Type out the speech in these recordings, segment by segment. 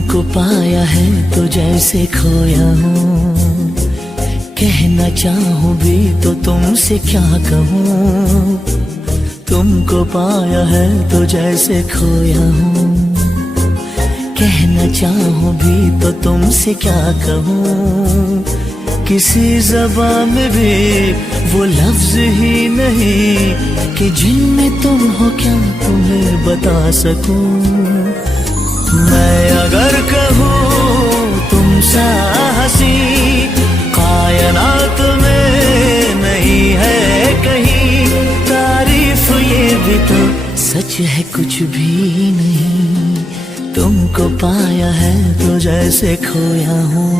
तुमको पाया है तो जैसे खोया हूँ, कहना चाहूँ भी तो तुमसे क्या कहूँ। तुमको पाया है तो जैसे खोया हूँ, कहना चाहूँ भी तो तुमसे क्या कहूँ। किसी ज़बान में भी वो लफ्ज़ ही नहीं कि जिनमें तुम हो क्या तुम्हें बता सकूँ। मैं अगर कहूँ तुम सा हंसी कायनात में नहीं है कहीं, तारीफ ये भी तो सच है कुछ भी नहीं। तुमको पाया है तो जैसे खोया हूँ।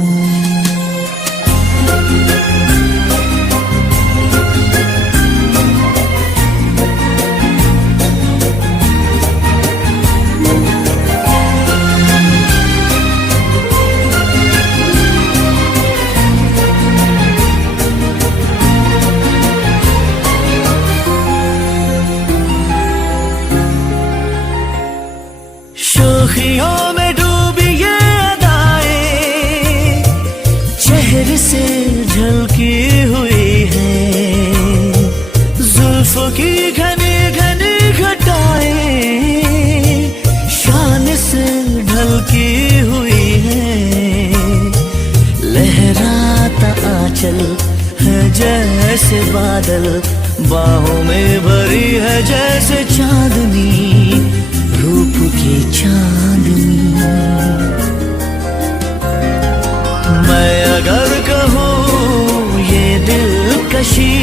शोखियों में डूबी ये अदाएं चेहरे से झलकी हुई है, जुल्फों की घनी घनी घटाएं शान से ढलकी हुई है। लहराता आंचल है जैसे बादल, बाहों में भरी है जैसे चांदनी, रूप की चांदनी। मैं अगर कहूँ ये दिलकशी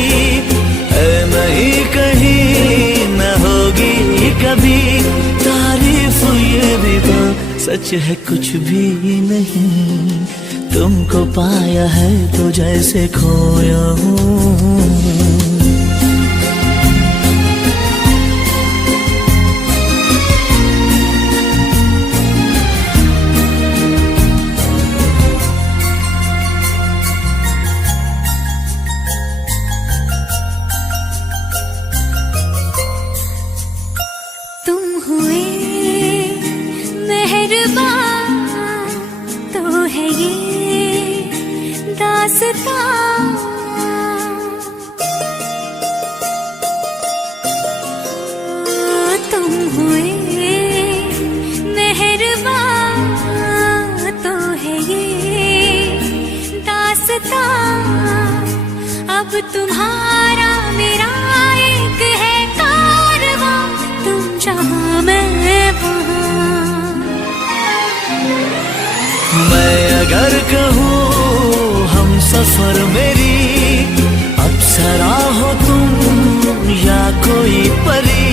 है नहीं कहीं न होगी कभी, तारीफ ये भी तो सच है कुछ भी नहीं। तुमको पाया है तो जैसे खोया हूँ। तुम हुए मेहरबान तो है ये दास्तां, अब तुम्हारा मेरा एक है कारवां, तुम जहां मैं वहां। मैं अगर कहूँ हम सफर मेरी अप्सरा हो तुम या कोई परी,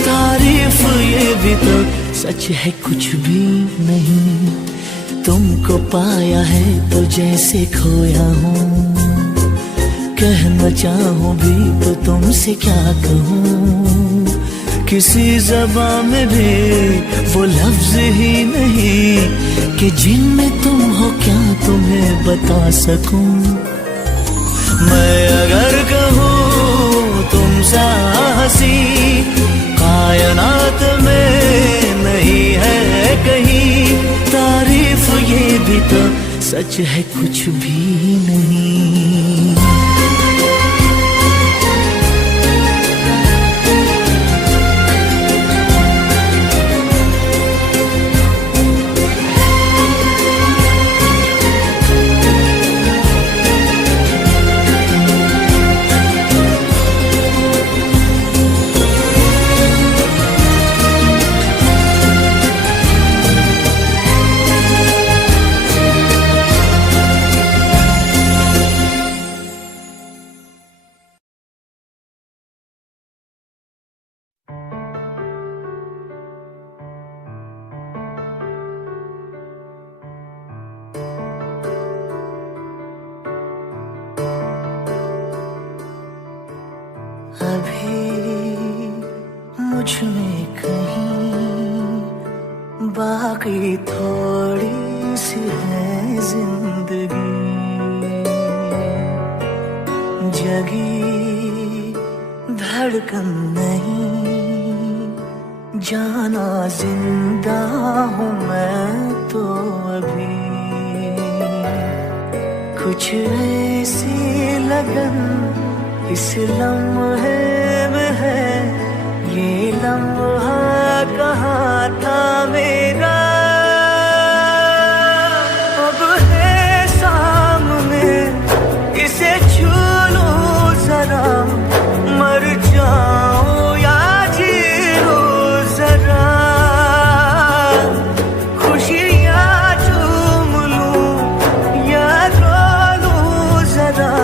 तारीफ ये भी तो सच है कुछ भी नहीं। तुमको पाया है तो जैसे खोया हूँ, कहना चाहूँ भी तो तुमसे क्या कहूँ। किसी ज़बान में भी वो लफ्ज़ ही नहीं कि जिनमें तुम हो क्या तुम्हें बता सकूं। मैं अगर कहूँ तुम सा हंसी कायनात में नहीं है कहीं, तारीफ ये भी तो सच है कुछ भी नहीं। अभी मुझ में कहीं बाकी थोड़ी सी है जिंदगी, जगी धड़कन नहीं जाना जिंदा हूँ मैं तो कुछ ऐसी लगन इस लम्हे में है, ये लम्हा कहाँ था मेरा, अब है सामने इसे छू लूं जरा, मर जाऊं या जी लूं जरा, खुशियाँ चूम लूं या रो लूं जरा,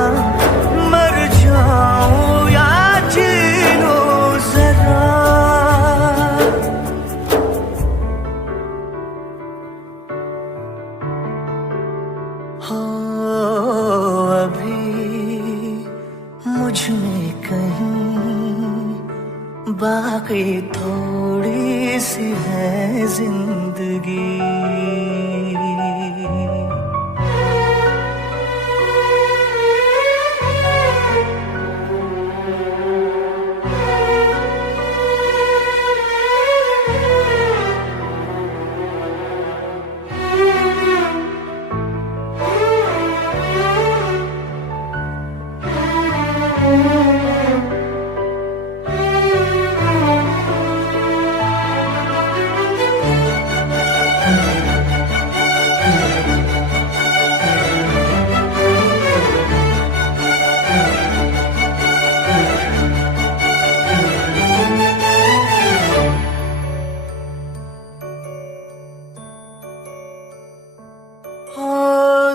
मर जाऊं या जी लूं जरा। हो अभी मुझ में कहीं बाकी थोड़ी सी है जिंदगी,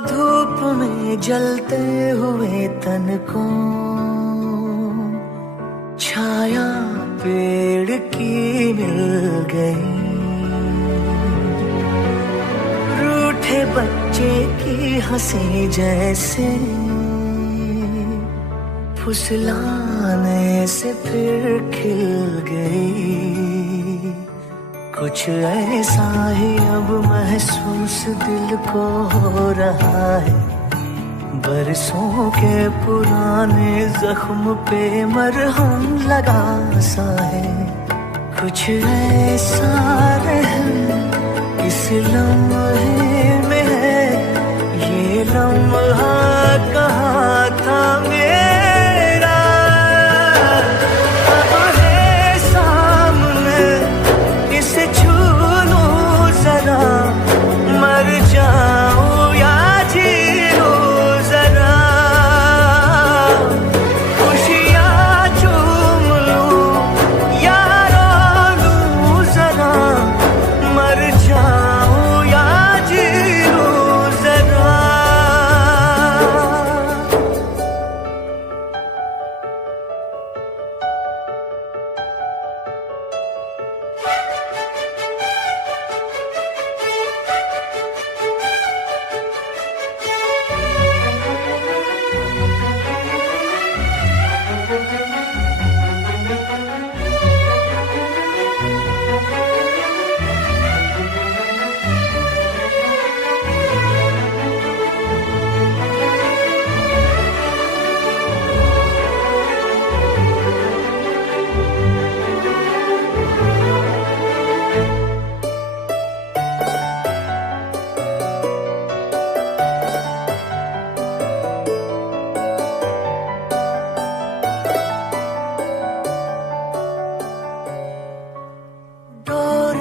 धूप में जलते हुए तन को छाया पेड़ की मिल गई, रूठे बच्चे की हंसी जैसे फुसलाने से फिर खिल गई, कुछ ऐसा ही अब महसूस दिल को हो रहा है, बरसों के पुराने जख्म पे मरहम लगा सा है, कुछ ऐसा रहम इस लम्हे में है, ये लम्हा कहाँ था मेरा, अब है सामने इसे छू लूं जरा, मर जाऊं या जी लूं जरा, खुशियाँ चूम लूं या रो लूं जरा, मर जाऊं या जी लूं जरा।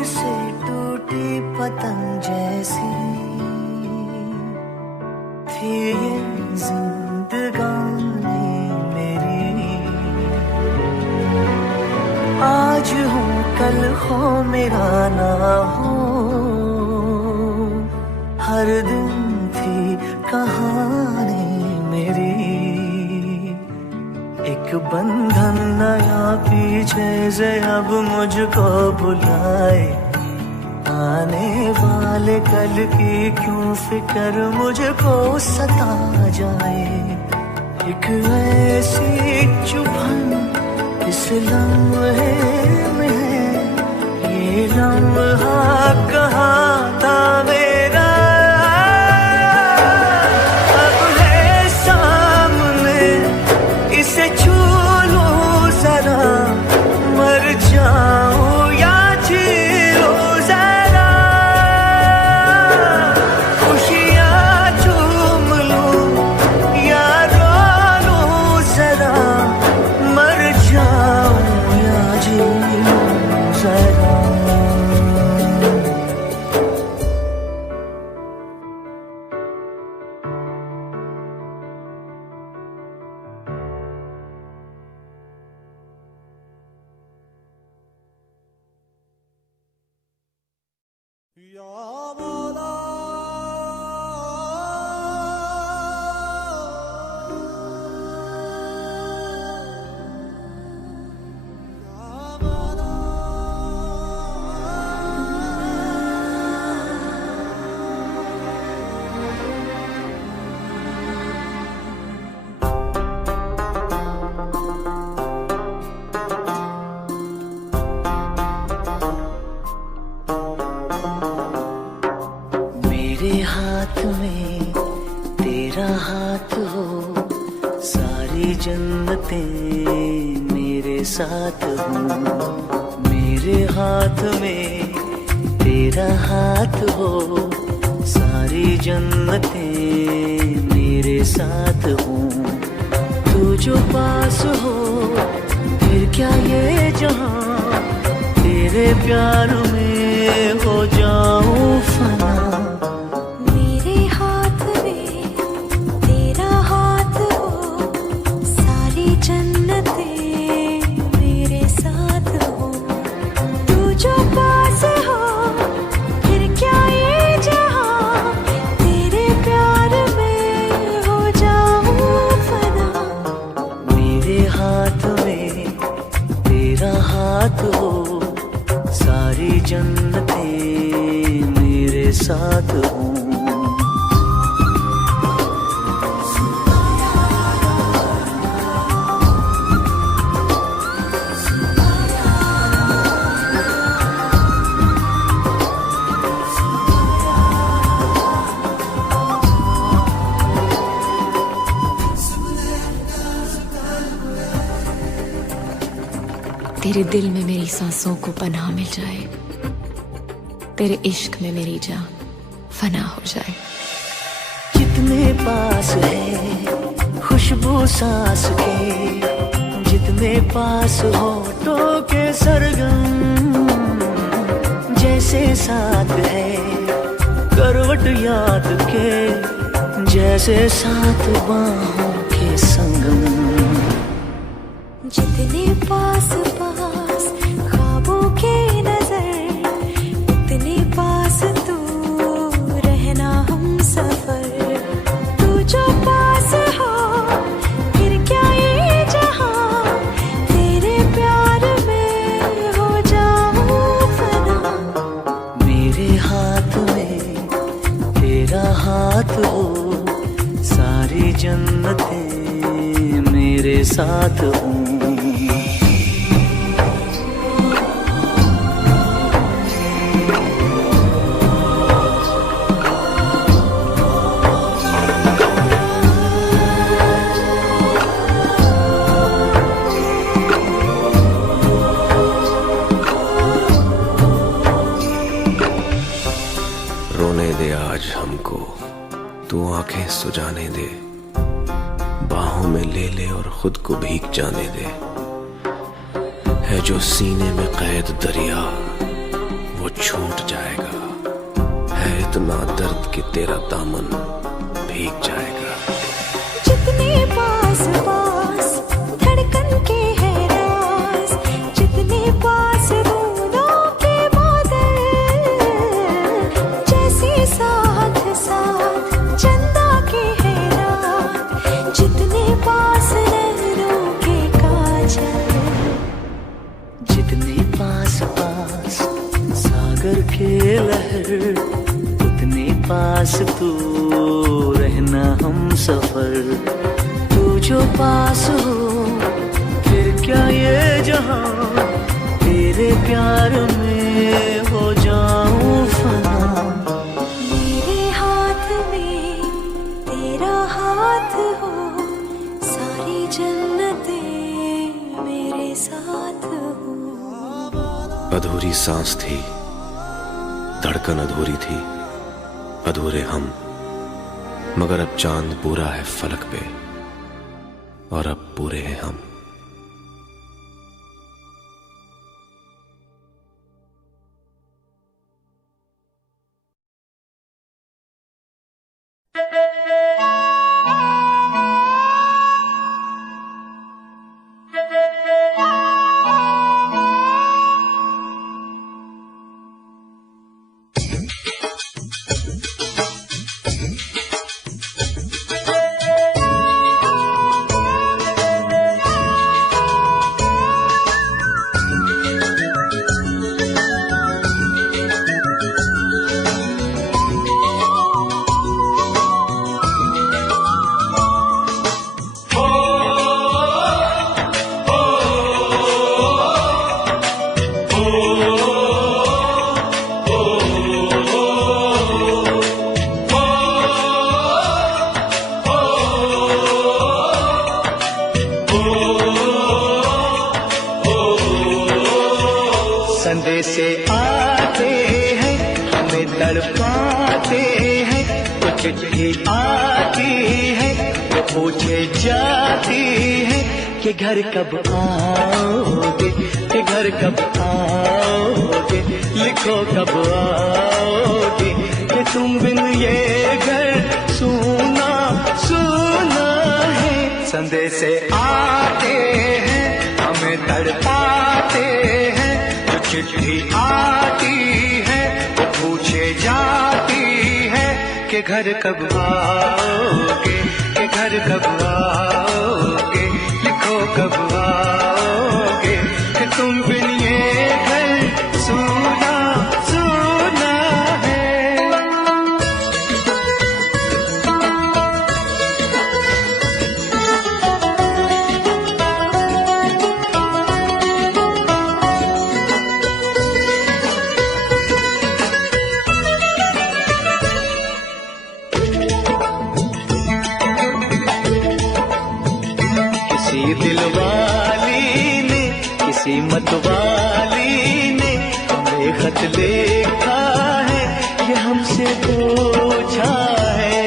से टूटी पतंग जैसी थी ये जिंदगानी मेरी, आज हो कल हो मेरा ना हो, हर दिन थी कहानी मेरी, एक बंधन नया पीछे से अब मुझको बुलाए, आने वाले कल की क्यों फिक्र मुझको सता जाए, एक ऐसी चुभन इस लम्हे में है, ये लम्हा कहाँ था मेरा, अब है सामने इसे छू लूं जरा, मर जाऊं या जी लूं जरा, खुशियाँ चूम लूं मेरे हाथ में तेरा हाथ हो, सारी जन्नतें मेरे साथ हो। मेरे हाथ में तेरा हाथ हो, सारी जन्नतें मेरे साथ हो। तू जो पास हो फिर क्या ये जहां, तेरे प्यार में हो जाऊं फना। मेरे हाथ में तेरा हाथ हो, सारी जन्नतें मेरे साथ हो। तू जो पास हो फिर क्या ये जहां, तेरे प्यार में हो जाऊं फना। मेरे हाथ में तेरा हाथ हो, सारी जन्नतें मेरे साथ हो। तेरे दिल में मेरी सांसों को पनाह मिल जाए, तेरे इश्क में मेरी जान फना हो जाए। जितने पास है खुशबू सांस के, जितने पास होठों के सरगम, जैसे साथ है करवट याद के, जैसे साथ बाहों के संगम। जितने पास पास ख्वाबों के नजर, उतने पास तू रहना हम सफर। तू जो पास हो फिर क्या ये जहां, तेरे प्यार में हो जाऊं फना। मेरे हाथ में तेरा हाथ हो, सारी जन्नतें मेरे साथ हो। रोने दे आज हमको, तू आंखें सुजाने दे, बाहों में ले ले और खुद को भीग जाने दे। है जो सीने में कैद दरिया वो छूट जाएगा, है इतना दर्द कि तेरा दामन भीग जाएगा। जितने पास पास धड़कन के है राज, जितने पास बूंदों के बादल, जैसे साथ साथ चंदा के है रात, जितने पास नैनों के काजल। जितने पास पास सागर के लहर, उतने पास तू रहना हम सफर। तू जो पास हो फिर क्या ये जहां, तेरे प्यार में हो जाऊं फना। मेरे हाथ में तेरा हाथ हो, सारी जन्नतें मेरे साथ हो। अधूरी सांस थी, धड़कन अधूरी थी, अधूरे हम, मगर अब चांद पूरा है फलक पे और अब पूरे हैं हम। चिट्ठी आती है वो पूछे जाती है कि घर कब आओगे, कि घर कब आओगे, लिखो कब आओगे, कि तुम बिन ये घर सूना सूना है। संदेश आते हैं हमें तड़पाते हैं, जो चिट्ठी आती है वो पूछे जाती है कि घर कब आओगे, कि घर कब आओगे, लिखो कब आओगे, कि तुम बिन ये घर सूना सूना है। किसी दिलवाली ने, किसी मतवाली ने हमें खत लिखा है, ये हमसे पूछा है।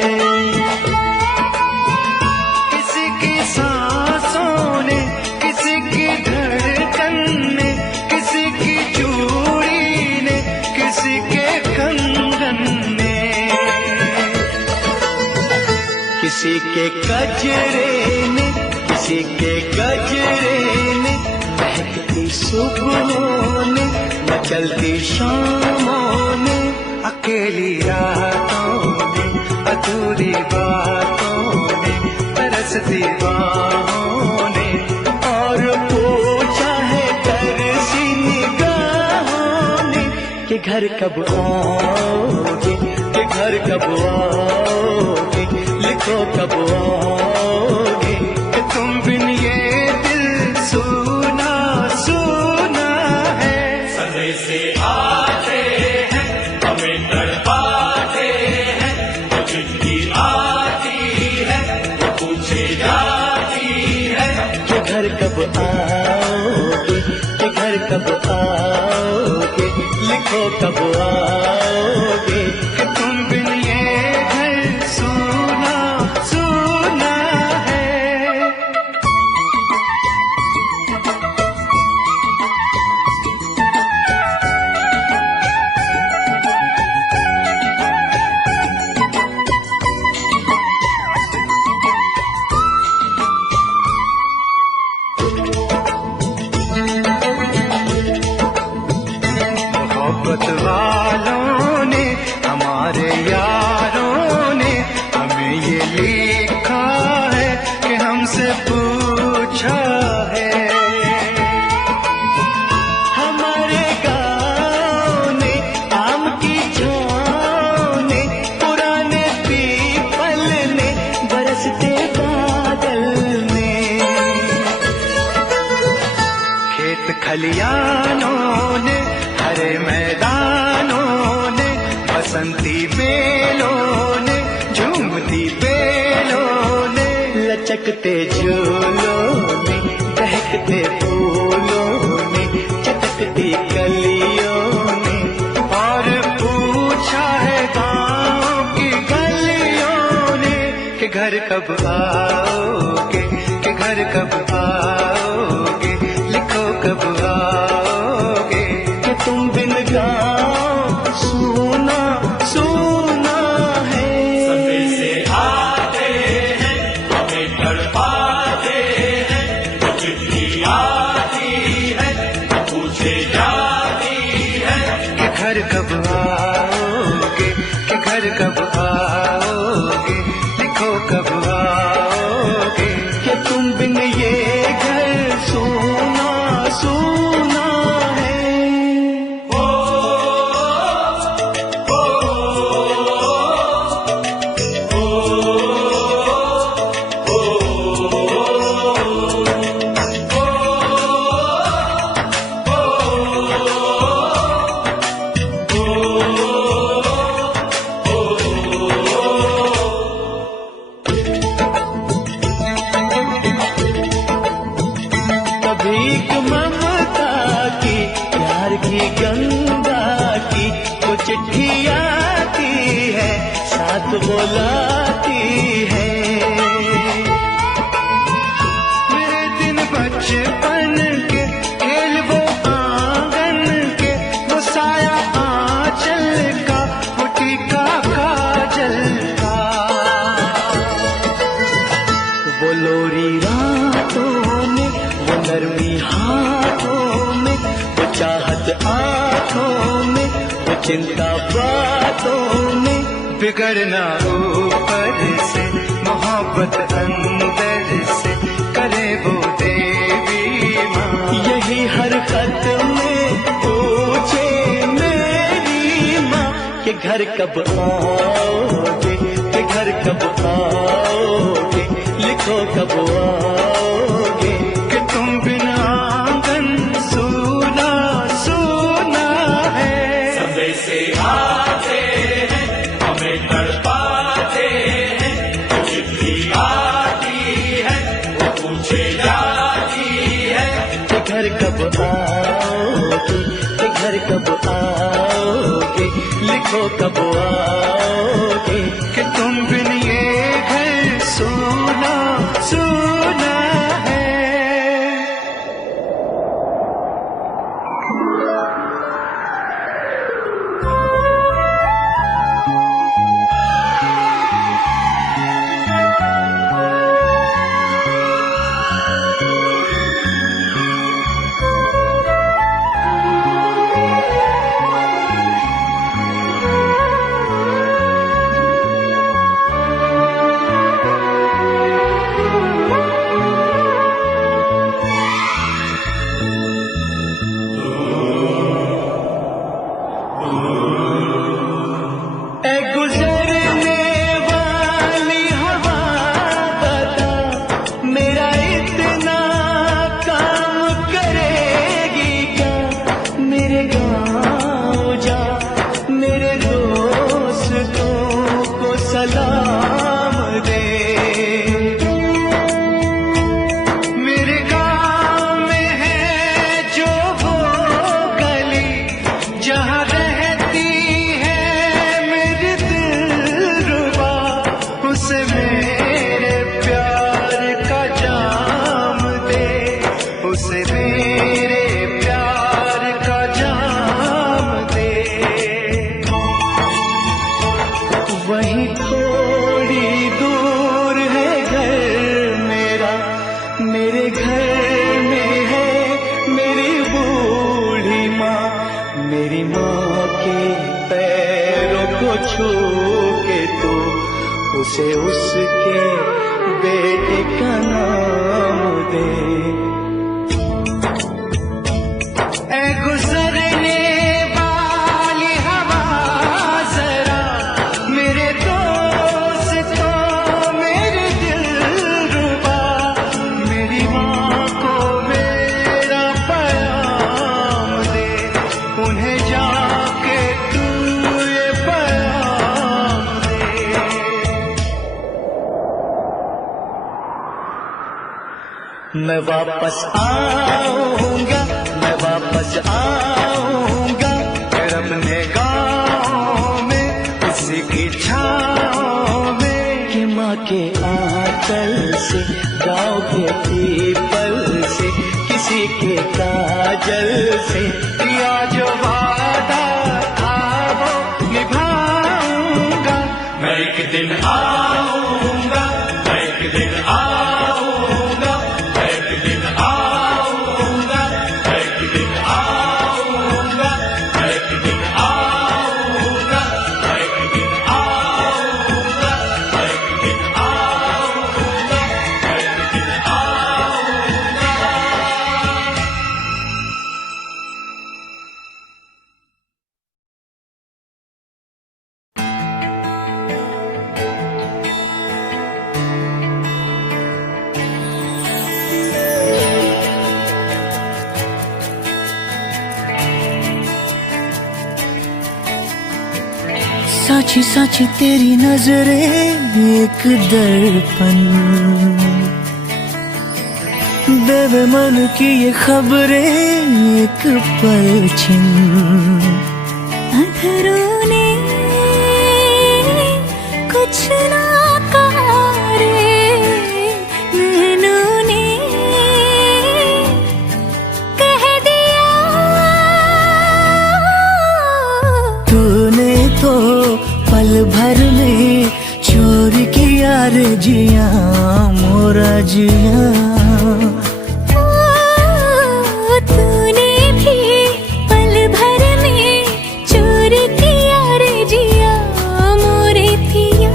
किसी की सांसों ने, किसी की धड़कन ने, किसी की चूड़ी ने, किसी के कंगन ने, किसी के गजरे ने, किसी के गजरे ने, महकती सुबहों ने, मचलती शामों ने, अकेली रातों ने, अधूरी बातों ने, तरसती बाहों ने, और पूछा है तरसी निगाहों ने कि घर कब आओगे, कि घर कब आओगे, लिखो कब आओगे, कि तुम बिन ये दिल सूना सूना है। संदेश आते हैं हमें तड़पाते हैं, वो चिट्ठी आती है वो पूछे जाती है कि घर कब आओगे, कि घर कब आओगे, लिखो कब आओगे, कि तुम बिन ये घर सूना सूना है। मोहब्बत वालों ने, हमारे यारों ने हमें ये लिखा है कि हमसे पूछा है। हमारे गाँव ने, आम की छाँव ने, पुराने पीपल ने, बरसते बादल ने, खेत खलियानों ने, हरे मैदानों ने, बसंती बेलों ने, झूमती बेलों ने, लचकते झूलों ने, दहकते फूलों ने, चटकती कलियों ने, और पूछा है गाँव की गलियों ने कि घर कब आओगे, कि घर कब आओगे, लिखो कब आओगे, कि तुम बिन गाँव सूना सूना है। संदेश आते हैं हमें तड़पाते हैं, वो चिट्ठी आती है वो पूछे जाती है कि घर कब आओगे, कि घर कब आओगे, लिखो कब आओगे, कि तुम बिन ये घर सूना सूना है। भीख ममता की, प्यार की गंगा की, वो चिट्ठी आती है साथ बुलाती है। मेरे दिन बचपन के खेल वो आंगन के, वो साया आंचल का, वो टीका काजल का, वो लोरी रातों में, वो नरमी हाथों में, वो चाहत आंखों में, वो चिंता बातों में, बिगड़ना ऊपर से, मोहब्बत अंदर से, करे वो देवी माँ। यही हर खत में पूछे मेरी माँ कि घर कब आओगे, कि घर कब आओगे, लिखो कब आओगे, कि तुम बिना आंगन सूना सूना है। समय से आते हैं हमें तड़पाते हैं, वो चिट्ठी आती है वो पूछे जाती है, कि घर कब आओगे, कि घर कब आओगे, लिखो कब आओगे, कि तुम बिन ये घर सूना सूना है। ए गुजरने वाली हवा बता, मेरा इतना काम करेगी क्या, मेरे गाँव जा, मेरे दोस्तों को सलाम दे। मेरे गाँव में है जो वो गली, जहाँ रहती है मेरी दिलरुबा, उसे मेरे प्यार का जाम दे, उसे मेरे प्यार का जाम दे। वहीं थोड़ी दूर है घर मेरा, मेरे घर में है मेरी बूढ़ी माँ, मेरी माँ के पैरों को छू के तो उसे उसके बेटे का नाम दे। ए गुजरने वाली हवा जरा, मेरे दोस्तों मेरे दिलरुबा, मेरी माँ को मेरा पैगाम दे, उन्हें जाके तू ये पैगाम दे। मैं वापस आऊंगा, मैं वापस आऊंगा, फिर अपने गाँव में उसी की छाँव में, कि माँ के आंचल से, गाँव के पीपल से, किसी के काजल से, या जो वादा था वो निभाऊंगा। मैं एक दिन आऊंगा, मैं एक दिन आऊंगा, मैं एक दिन आऊंगा, मैं एक दिन आऊंगा, मैं एक दिन आऊंगा, मैं एक दिन आऊंगा, मैं एक दिन आऊंगा, मैं एक दिन आऊंगा। साची साची तेरी नजरें एक दर्पण, बेबे मन की ये खबरें एक पलछिन। अधरों ने कुछ कुछ ना कहा रे नैनों ने कह दिया। तूने तो पल भर में चोरी किया रे जिया मोरा जिया। तूने भी पल भर में चोरी किया रे जिया मोरे पिया।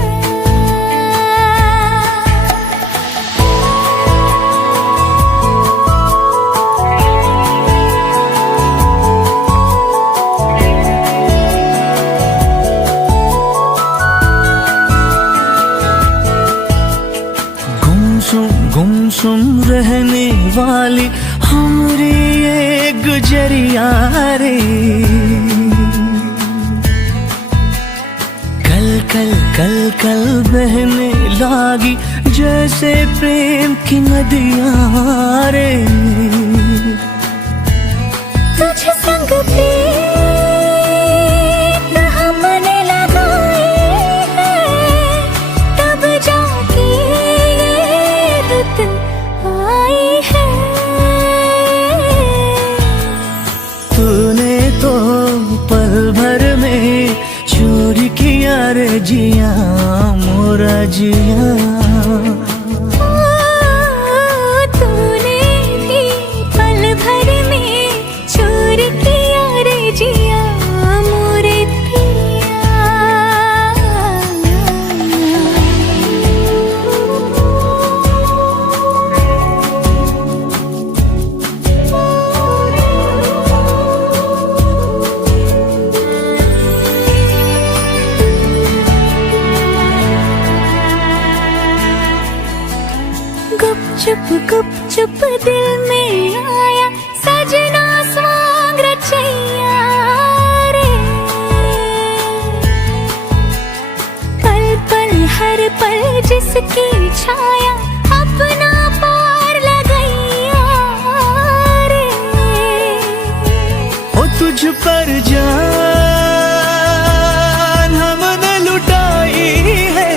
गुमसुम रहने वाली हमारी ये गुजरिया रे। कल कल कल कल बहने लागी जैसे प्रेम की नदियां रे। तुझ संग प्रीत हमने लगाए हैं, तब जाके ये रुत आई है। तूने तो पल भर में चोरी किया रे जिया मोरा जिया। तूने भी पल भर में चोरी किया रे जिया मोरे पिया। गुप चुप दिल में आया सजना स्वांग रचैया रे। पल पल हर पल जिसकी छाया अपना पार लगैया रे। ओ तुझ पर जान हमने लुटाई है,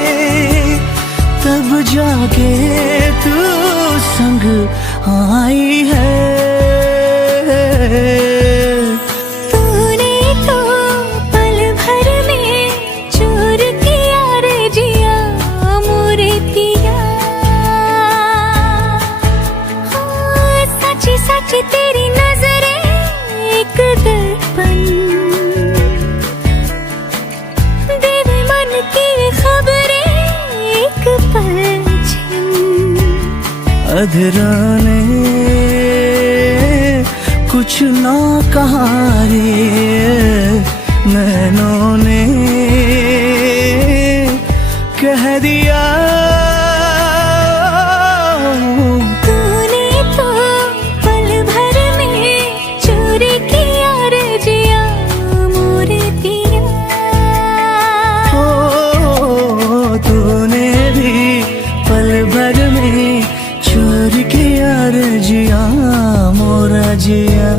तब जाके तू संग आई है। तूने तो पल भर में चोर किया रे जिया मोरे पिया। सच्ची सच्ची तेरी नजरें एक दर्पण देवे मन की खबरें एक पलछिन। अधरा ने कुछ ना कहा रे नैनों ने कह दिया। तूने तो पल भर में चोरी किया रे जिया मोरे पिया। ओ तूने भी पल भर में चोरी किया रे जिया मोरा जिया।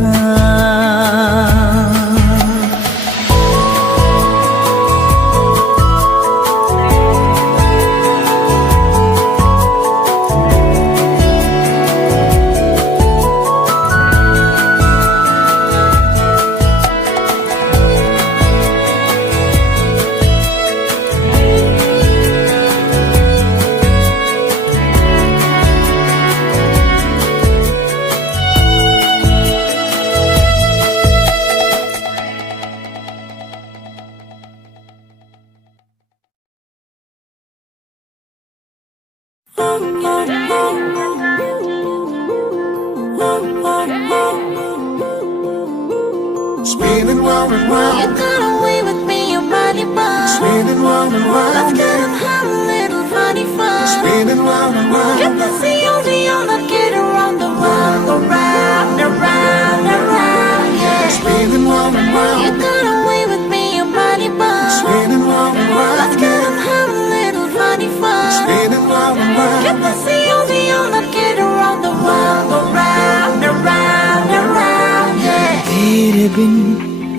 Spinning round and round. You got away with me, your body bound. Spinning round and round. Let's get and have a little funny fun. Spinning round and round. Get the COD on, let's get around the world, around, around, around, yeah. Spinning round and round. You got away with me, your body bound. Spinning round and round. Let's get and have a little funny fun. Spinning round and round. Get the COD on, let's get around the world, around, around, around, yeah. तेरे बिन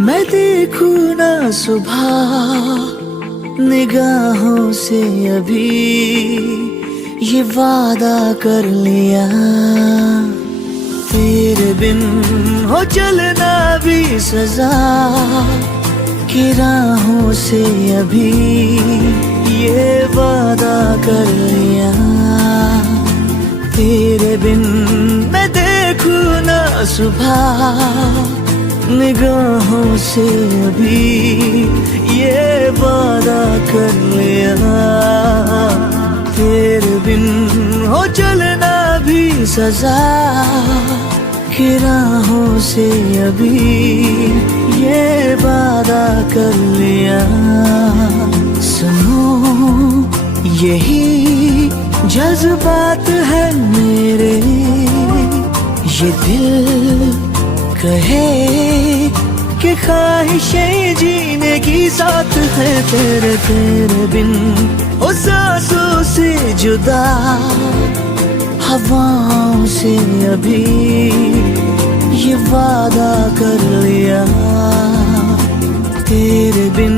मैं देखूं ना सुबह निगाहों से अभी ये वादा कर लिया, तेरे बिन हो चलना भी सजा, कि राहों से अभी ये वादा कर लिया, तेरे बिन मैं देखूं ना सुबह, निगाहों से अभी ये वादा कर लिया, तेरे बिन हो चलना भी सजा, कि राहों से अभी ये वादा कर लिया। सुनो यही जज्बात है मेरे, ये दिल कहे कि ख्वाहिशें जीने की साथ है, तेरे तेरे बिन उस सांसों से जुदा, हवाओं से अभी ये वादा कर लिया, तेरे बिन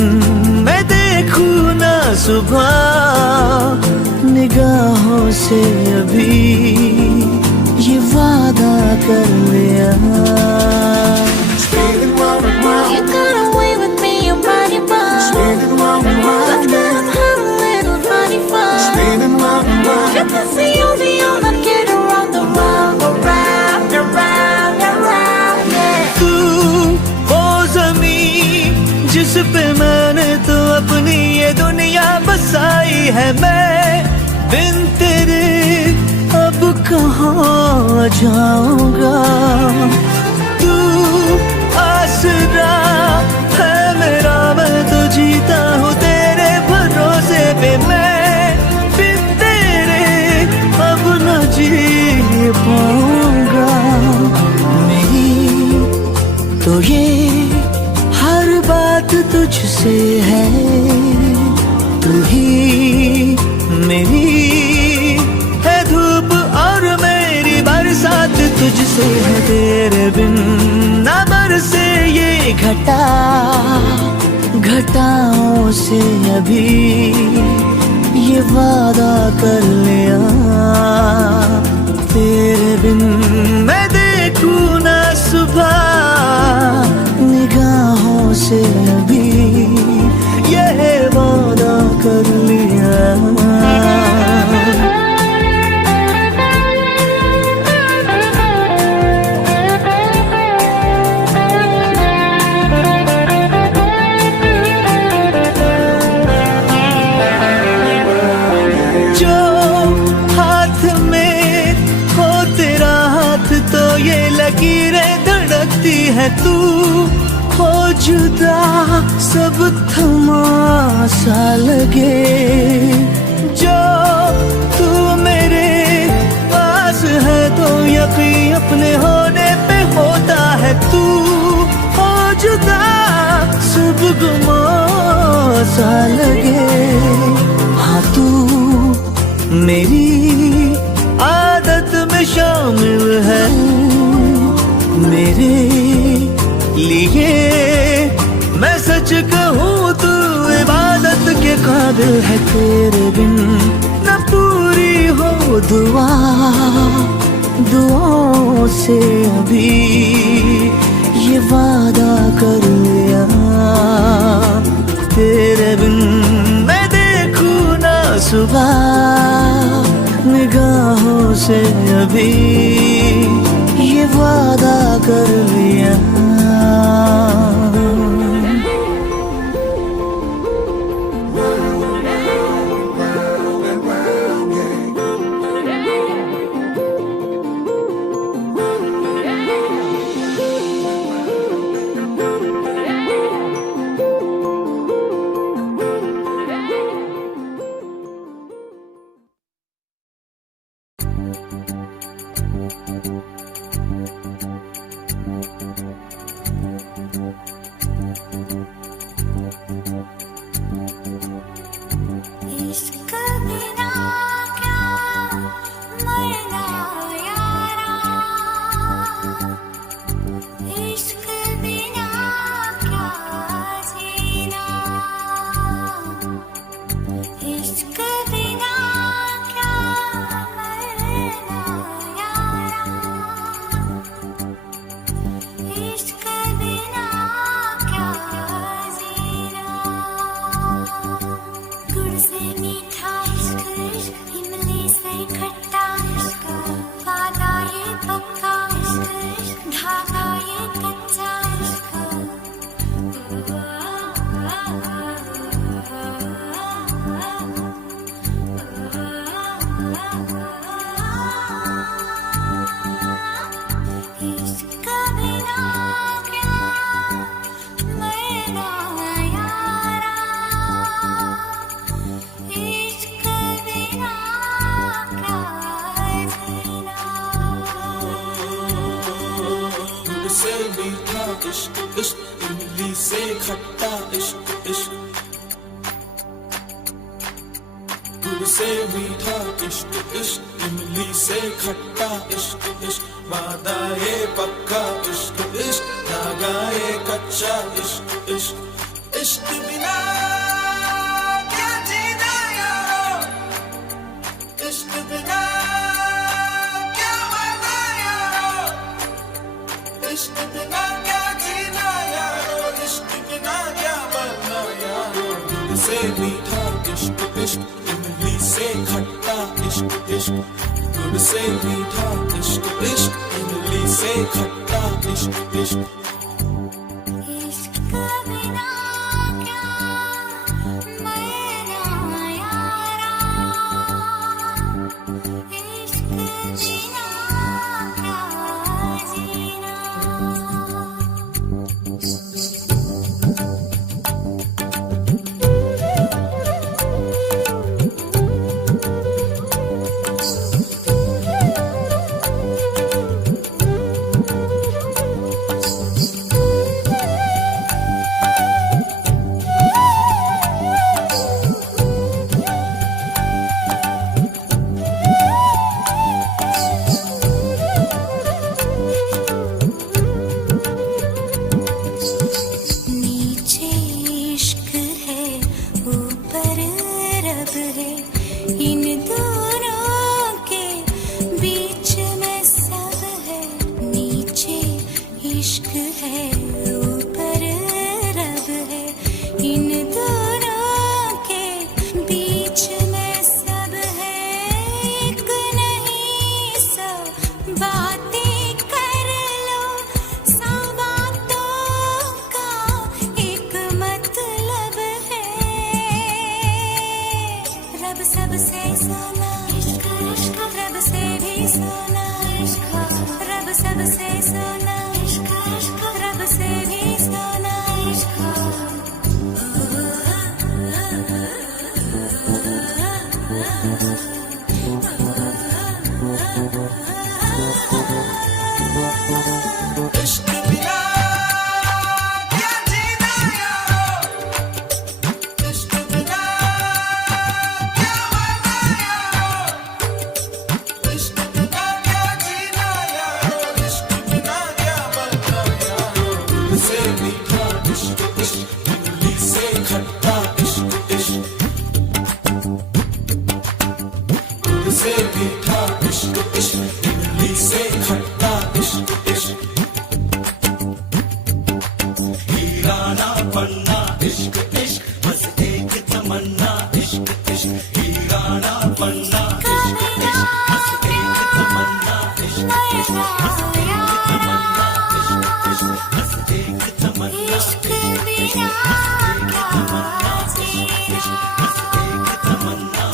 मैं देखूं ना सुबह, निगाहों से अभी ये वादा कर लिया। Spinning round and round, You got away with me, your body bomb. spinning round and round, Let's get and have a little funny fun. spinning round and round. Get the C-O-D-O, let's get around the world, around, around, around, yeah. तू वो ज़मीन जिस पे मैंने तो अपनी ये दुनिया बसाई है, मैं बिन तेरे अब कहाँ जाऊंगा, तू आसरा है मेरा, मैं तो जीता हूँ तेरे भरोसे पे, मैं बिन तेरे अब न जी पाऊंगा, मेरी तो ये हर बात तुझसे है, तू ही मेरी है धूप और मेरी बरसात तुझसे है, तेरे बिन ना बरसे ये घटा, घटाओं से अभी ये वादा कर लिया, तेरे बिन मैं देखूं ना सुबह, निगाहों से अभी ये वादा कर लिया। जो हाथ में हो तेरा हाथ तो ये लकीरें धड़कती है, तू हो जुदा सब थमा सा लगे, जो तू मेरे पास है तो यकीन अपने होने पे होता है, तू हो जुदा सब गुमा सा लगे, हाँ तू मेरी आदत में शामिल है, मेरे लिए मैं सच कहूँ तू इबादत के काबिल है, तेरे बिन न पूरी हो दुआ, दुआओं से अभी ये वादा कर लिया, तेरे बिन मैं देखूं ना सुबह, निगाहों से अभी ये वादा कर लिया। मीठा इश्क इश्क इमली से खट्टा इश्क वादा ये पक्का इश्क इश्क धागा ये कच्चा इश्क इश्क बिना क्या मरना यारा इश्क बिना क्या जीना दूध से मीठा इश्क इश्क इमली से खट्टा इश्क इश्क दूध से मीठा इश्क इश्क इमली से खट्टा इश्क इश्क वादा ये पक्का इश्क इश्क धागा ये कच्चा इश्क इश्क इश्क बिना क्या जीना यारो इश्क बिना क्या मरना यारो इश्क बिना क्या जीना यारो इश्क बिना क्या मरना यारो दूध से मीठा इश्क इश्क इमली से खट्टा इश्क इश्क दूध से मीठा इश्क इश्क इमली से खट्टा इश्क इश्क इश्क बिना क्या मरना यारा इश्क बिना क्या जीना नीचे इश्क है ऊपर रब है इन दोनों के बीच में सब है नीचे इश्क है ऊपर रब है इन दोनों के बीच में सब है एक नहीं सौ बातें कर लो सौ बातों का एक मतलब है रब सबसे सोना इश्क इश्क रब से भी सोना इश्क रब सबसे सोना इश्क इश्क रब से भी सोना इश्क इश्क बिना क्या जीना यारो इश्क बिना क्या मरना यारो इश्क बिना क्या जीना यारो इश्क बिना क्या मरना यारो दूध से मीठा इश्क इश्क इमली से खट्टा इश्क इश्क दूध से मीठा इश्क इश्क इमली से खट्टा इश्क इश्क हीराना पन्ना इश्क इश्क बस एक तमन्ना इश्क इश्क हीराना पन्ना इश्क इश्क बस एक तमन्ना इश्क इश्क बस एक तमन्ना इश्क इश्क बस एक तमन्ना इश्क बिना क्या जीना बस एक तमन्ना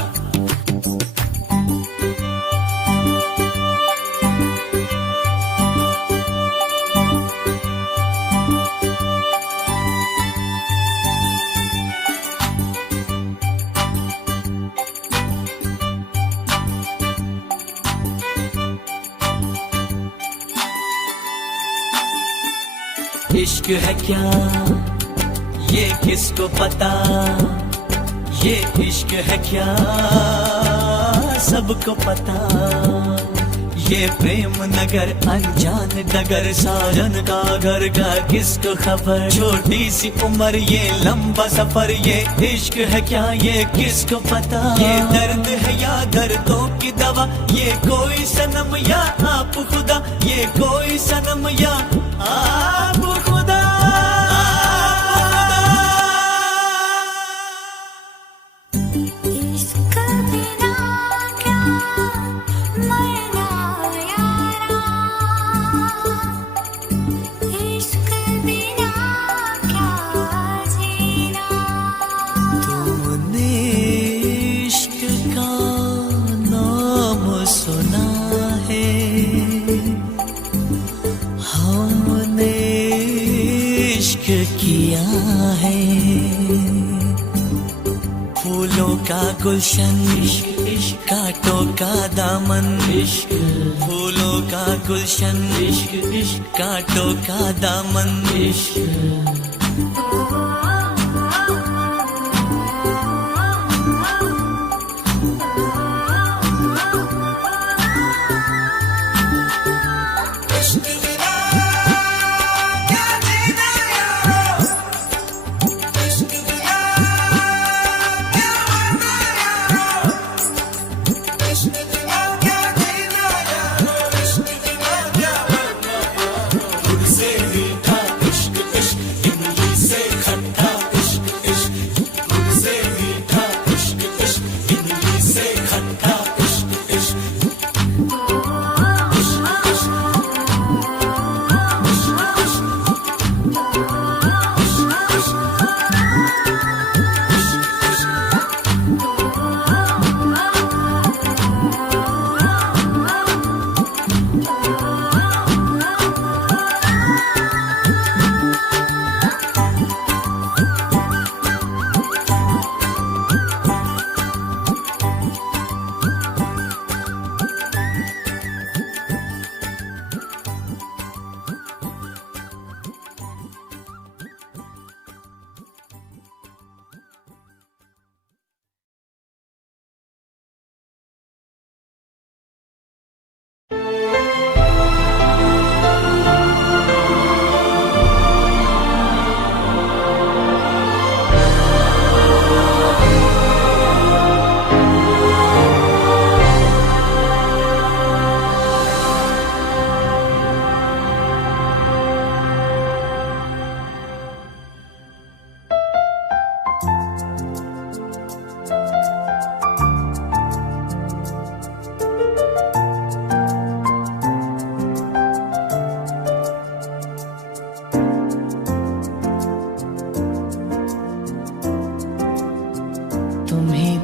इश्क है क्या ये किसको पता ये इश्क है क्या सबको पता ये प्रेम नगर अनजान डगर साजन का घर का किसको खबर छोटी सी उम्र ये लंबा सफर ये इश्क है क्या ये किसको पता ये दर्द है या दर्दों की दवा ये कोई सनम या आप खुदा ये कोई सनम या आप खुदा इश्क गुलशन, कांटों का दामन, फूलों का गुलशन, कांटों का दामन।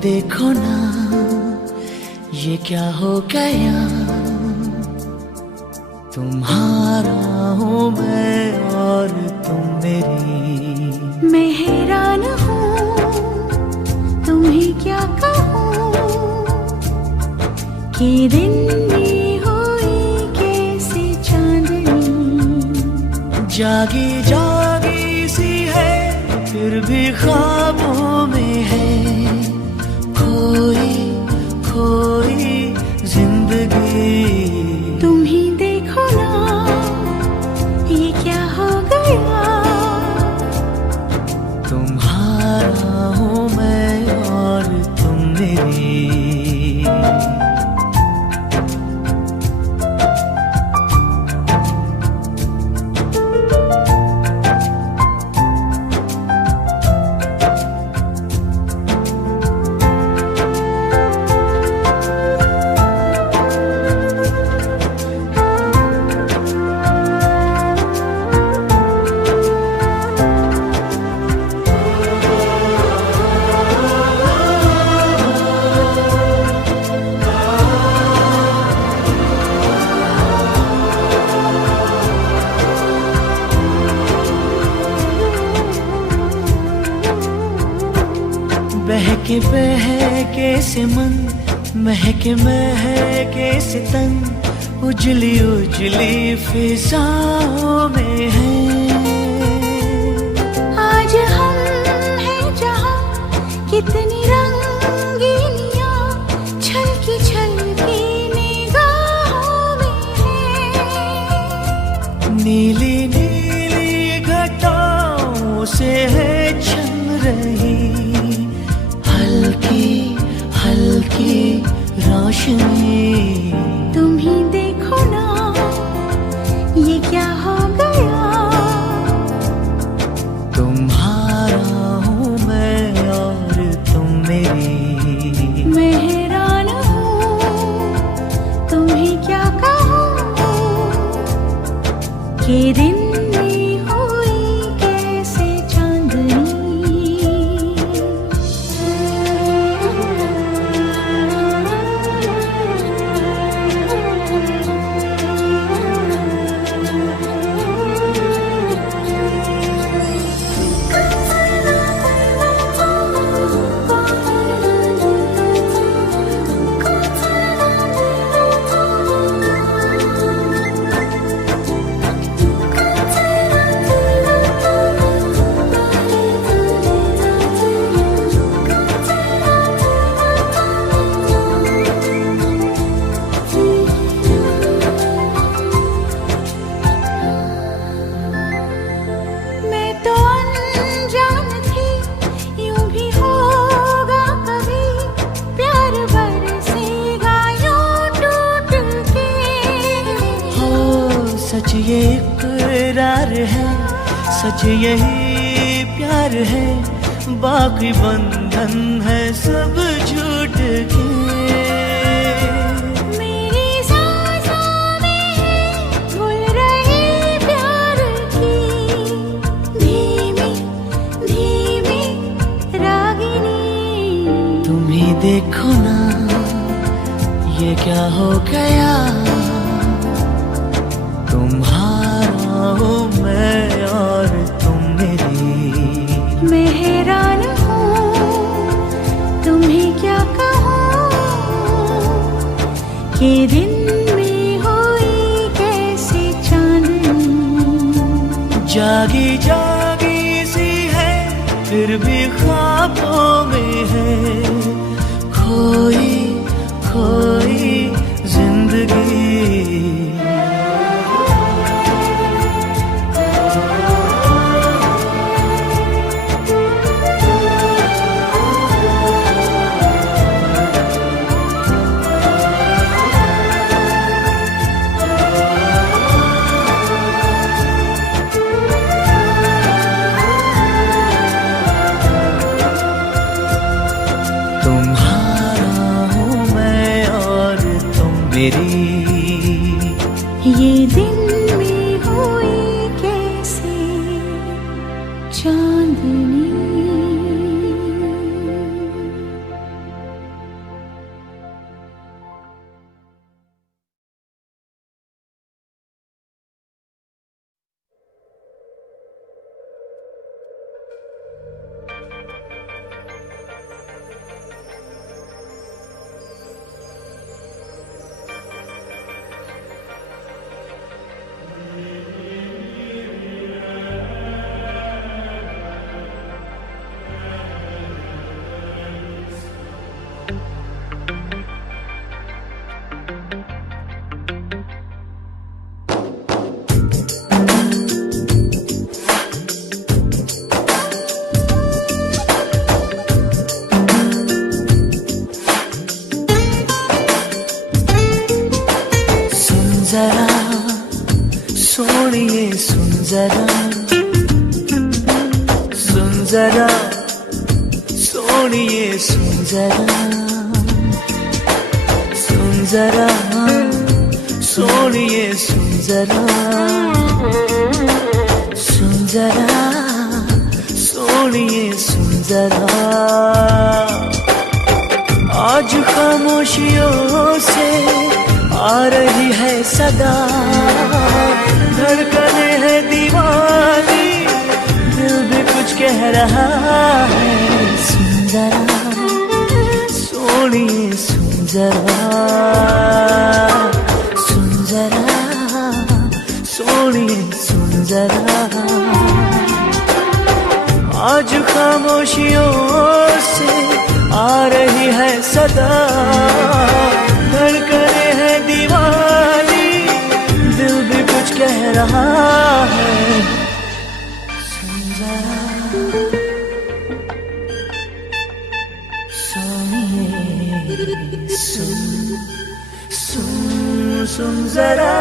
देखो ना ये क्या हो गया, तुम्हारा हूँ मैं और तुम मेरी। मैं हैरान हूँ तुम्हें क्या कहूँ कि दिन में हुई कैसे चांदनी। जागी जागी सी है फिर भी ख्वाबों में है, खोई खोई जिंदगी। तुम ही देखो ना ये क्या हो गया, तुम्हारा हूँ मैं और तुम मेरी। बहके बहके से मन, महके महके से तन, उजली उजली फिजाओं में है। आज हम हैं जहाँ कितनी रंगीनियाँ छलकी छलकी निगाहों में है। नीली नीली घटाओं से है छन रही हल्की हल्की रोशनी। तुम ही देखो ना ये क्या हो गया, तुम्हारा हूँ मैं और तुम मेरी। मैं हैरान हूँ तुम्हें क्या कहूँ कि दिन में हुई कैसे चांदनी। ये इकरार है, सच यही प्यार है, बाकी बंधन है सब झूठ के। मेरी सांसों में घुल रही प्यार की धीमी धीमी रागिनी। तुम ही देखो ना ये क्या हो गया, तुम्हारा हूँ मैं और तुम मेरी। मैं हैरान हूँ तुम्हें क्या कहूँ कि दिन में हुई कैसे चांदनी। जागी जागी सी है फिर भी ख्वाबों में है, खोई खोई जिंदगी। ये दिन में हुई कैसे चांदनी। जरा सोनिए सुन जरा, सुन जरा सोनिए सुन जरा, सुन जरा सोनिए सुन जरा, सुन जरा सोनिए सुन जरा। आज खामोशियों से आ रही है सदा, धड़कने है दीवानी, दिल भी कुछ कह रहा है। सुन जरा सोनिए सुन जरा, सुन जरा सोनिए सुन जरा। आज खामोशियों से आ रही है सदा, धड़कने है दीवानी, दिल भी कुछ कह रहा है। सुन जरा सोनिए सुन, सुन सुन जरा।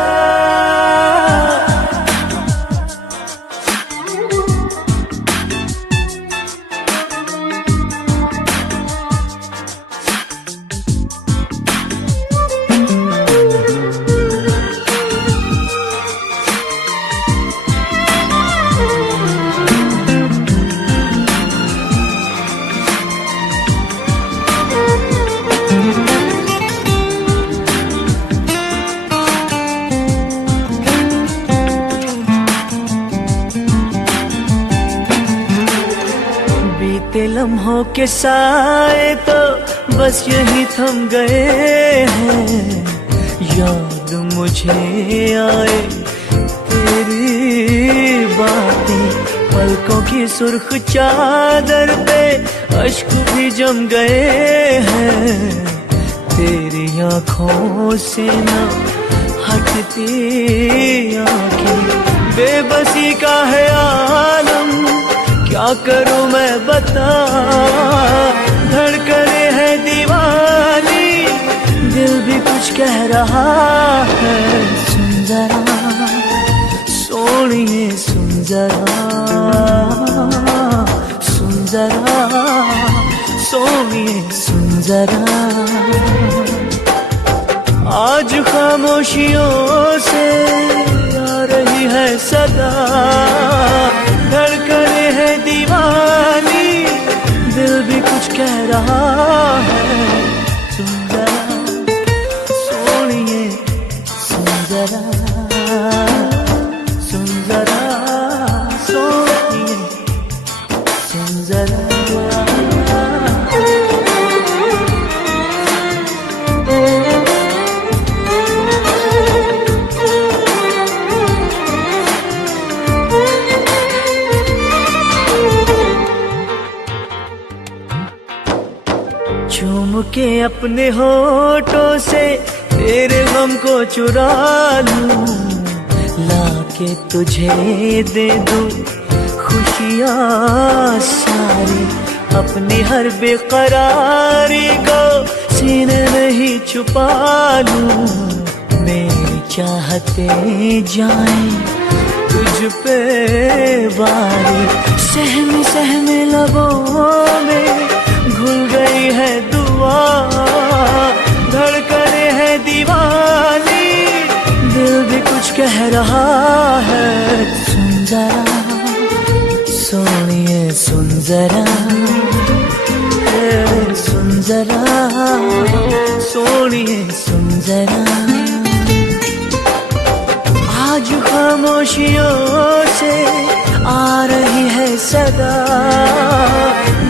लम्हों के साए तो बस यही थम गए हैं, याद मुझे आए तेरी बातें, पलकों की सुर्ख चादर पे अश्क भी जम गए हैं। तेरी आँखों से ना हटती आँखें, बेबसी का है आलम, क्या करूं मैं बता। धड़कने है दीवानी, दिल भी कुछ कह रहा है। सुन जरा जरा, सुन जरा, सोनिए सुन जरा। आज खामोशियों से आ रही है सदा, धड़कने है दीवानी, दिल भी कुछ कह रहा है। सुन जरा सोनिए सुन जरा, सुन जरा सोनिए सुन जरा। चूम के अपने होठों से तेरे गम को चुरा लूं, लाके तुझे दे दूं खुशियाँ सारी, अपनी हर बेकरारी को सीने में ही छुपा लूं। मेरी चाहते जाएं तुझ पे बारी, सहमी सहमी लबों में घुल गई है दुआ, धड़कने है दीवानी, दिल भी कुछ कह रहा है। सुन जरा सोनिए सुन जरा, सुन जरा सोनिए सुन जरा। आज खामोशियों से आ रही है सदा,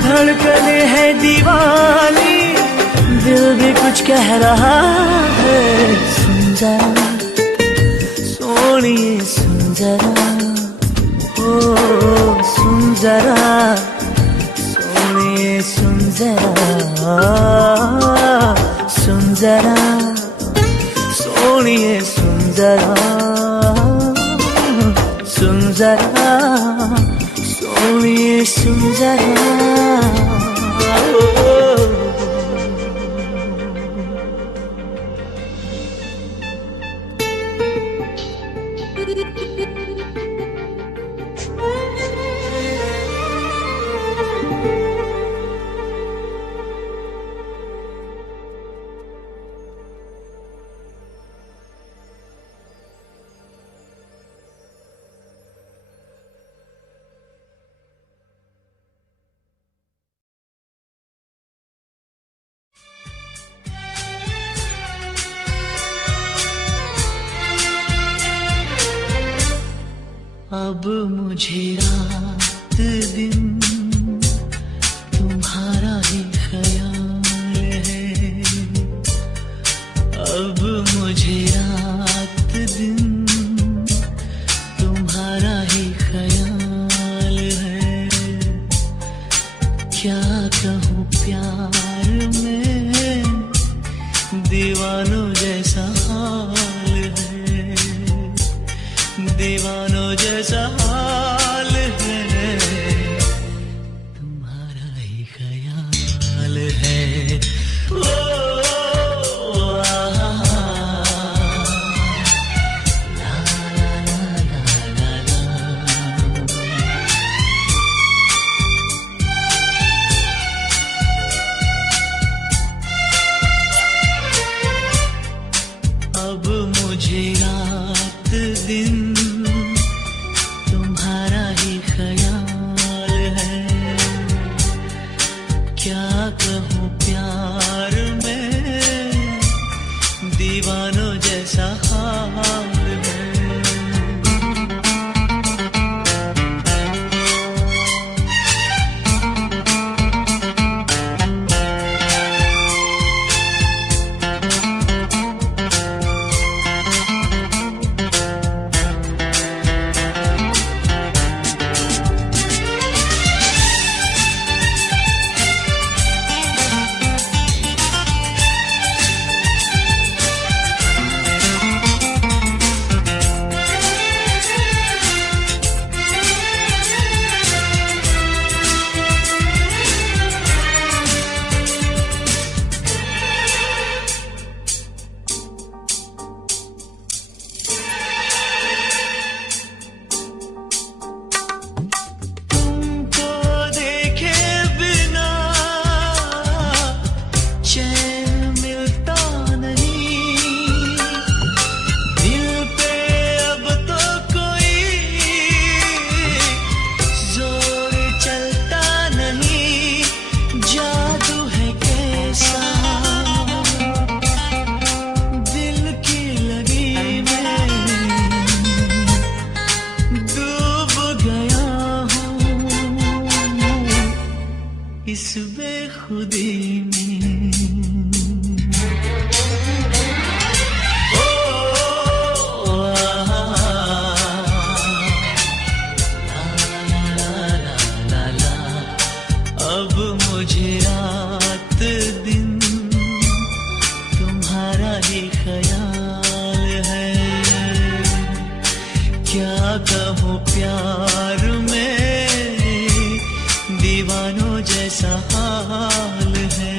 धड़कने है दीवानी, दिल भी कुछ कह रहा है। सुन जरा सोनिए सुन जरा, ओ सुन जरा सोनिए सुन जरा, सुन जरा सोनिए सुन जरा, सुन जरा सोनिए सुन जरा। अब मुझे रात दिन तुम्हारा ही ख्याल है, अब मुझे रात दिन तुम्हारा ही ख्याल है। क्या कहूँ प्यार में दीवानों जैसा हाल है, दीवानों जैसा हाल है, तुम्हारा ही ख्याल है। ओ, ला, ला, ला, ला, ला, ला। प्यार में दीवानों जैसा हाल है।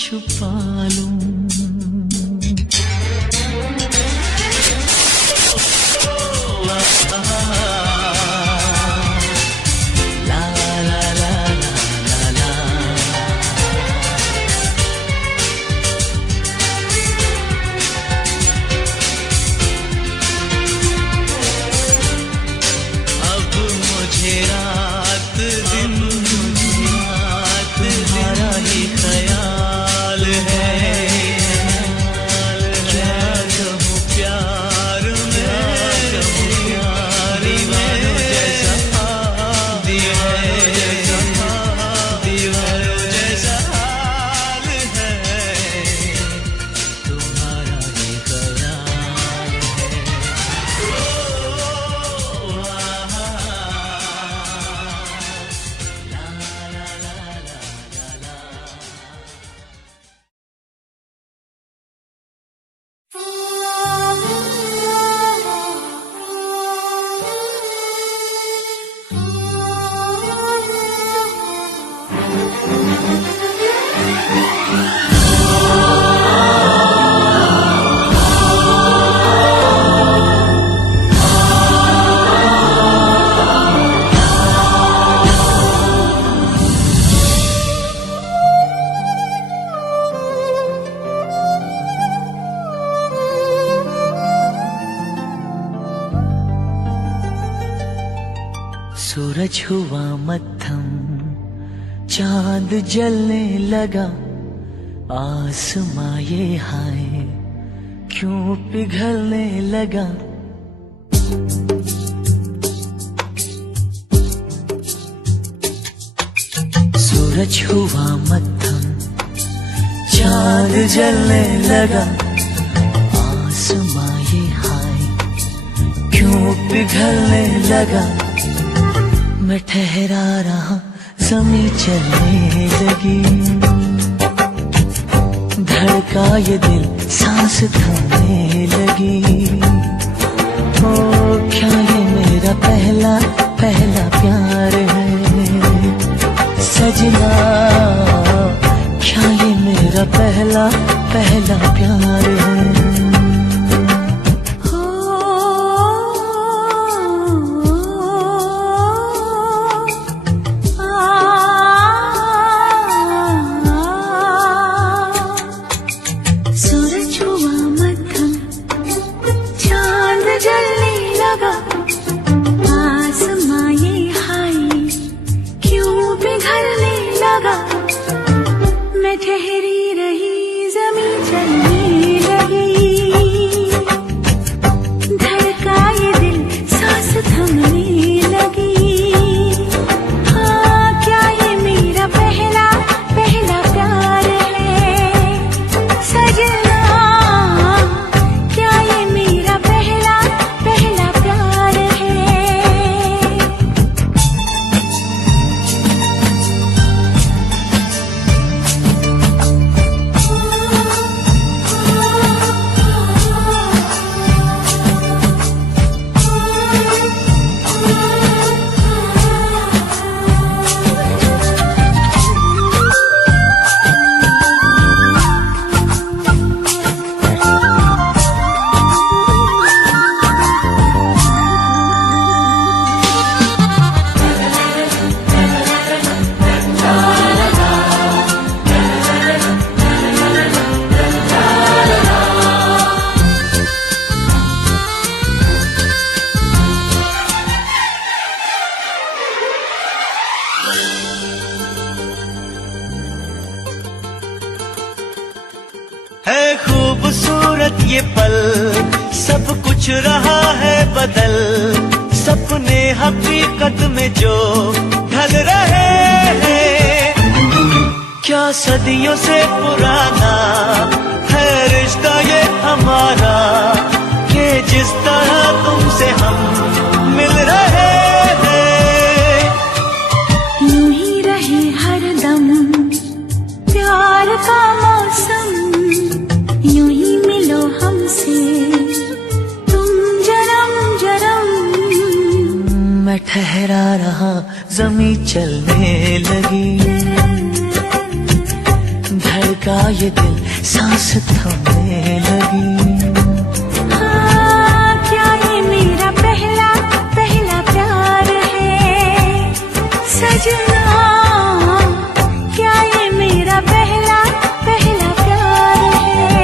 छुपा लूं। ला ला ला ला ला अब मुझे रात दिन तुम्हारा ही ख्याल है। क्या कहूँ प्यार में दीवानों जैसा दीवानों जैसा हाल है। तुम्हारा ही ख्याल सूरज हुआ मत्थम, चांद जलने लगा, आसमां ये हाय क्यों पिघलने लगा। सूरज हुआ मत्थम, चांद जलने लगा, आसमां ये हाय क्यों पिघलने लगा। मैं ठहरा रहा, ज़मीं चलने लगी, धड़का ये दिल, सांस थमने लगी। ओ क्या ये मेरा पहला पहला प्यार है सजना, क्या ये मेरा पहला पहला प्यार है। जलने लगा, आसमां ये हाय है खूबसूरत ये पल, सब कुछ रहा है बदल, सपने हकीकत में जो ढल रहे हैं। क्या सदियों से पुराना है रिश्ता ये हमारा, कि जिस तरह तुमसे हम मिल रहे हैं। यूं ही रहे हरदम प्यार का मौसम, यूं ही मिलो हमसे तुम जन्म जन्म। मैं ठहरा रहा ज़मीं चलने लगी, धड़का ये दिल सांस थमने लगी। हाँ, क्या ये मेरा पहला पहला प्यार है सजना, क्या ये मेरा पहला पहला प्यार है।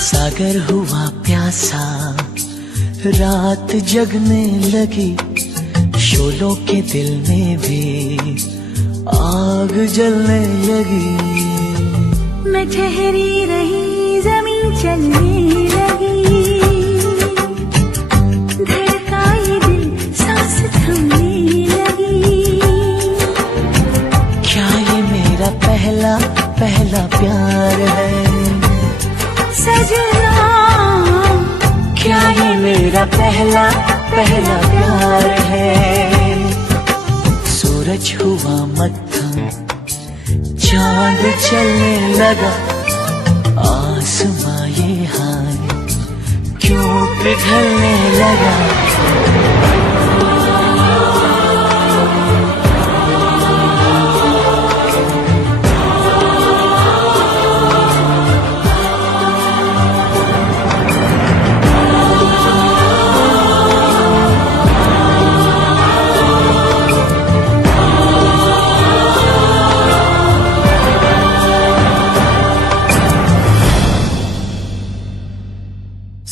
सागर हुआ प्यासा, रात जगने लगी, शोलों के दिल में भी आग जलने लगी। मैं ठहरी रही ज़मीं चलने लगी, धड़का ये दिल सांस थमने लगी। क्या ये मेरा पहला पहला प्यार है सजना, क्या ये मेरा पहला पहला प्यार है। सूरज हुआ मत्थम, चांद चलने लगा, आसमां ये हाय क्यों पिघलने लगा।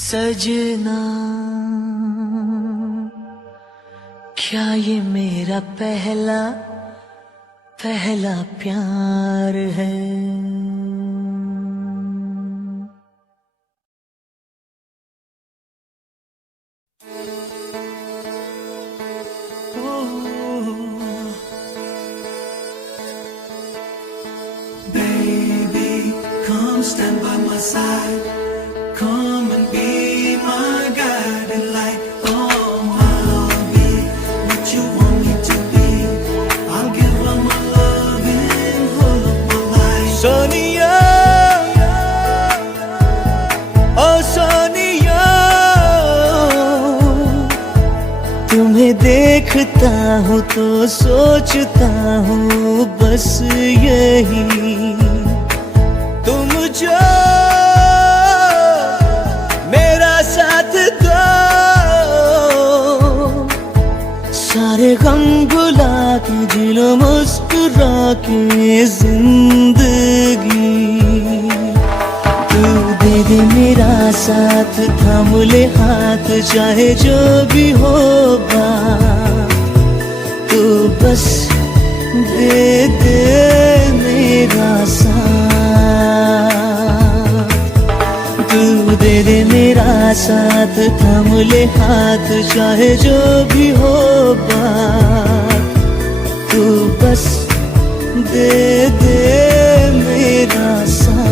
सजना, क्या ये मेरा पहला पहला प्यार है। Baby, come stand by my side. Come and be my guiding light. Oh, I'll be what you want me to be. I'll give all my love and whole of my life. Sonia, ओ सोनिया, तुम्हें देखता हूँ तो सोचता हूँ बस यही, तुम जो सारे गम भुला के जिलो मुस्कुरा के जिंदगी, तू दे दे मेरा साथ, थाम ले हाथ, चाहे जो भी हो बात, तू बस दे दे मेरा साथ। तू दे दे मेरा साथ, थाम ले हाथ, चाहे जो भी हो बात, तू बस दे दे मेरा साथ।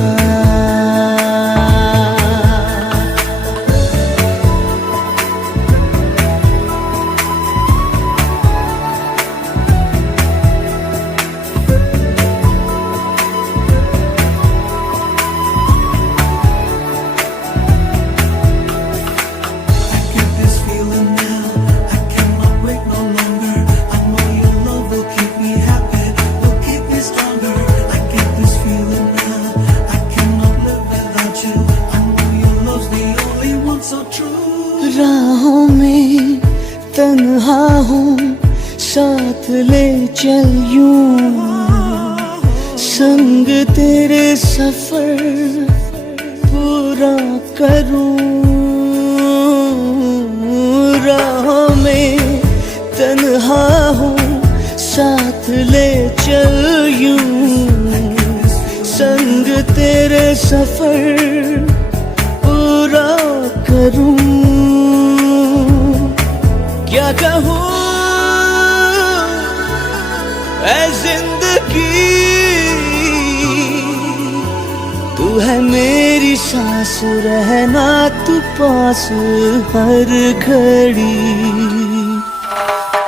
राहों में तन्हा हूँ, साथ ले चल यूं, संग तेरे सफर पूरा करूं। राहों में तन्हा हूँ, साथ ले चल यूं, संग तेरे सफर पूरा करूं। क्या कहूँ ऐ जिंदगी, तू है मेरी सांस, रहना तू पास हर घड़ी।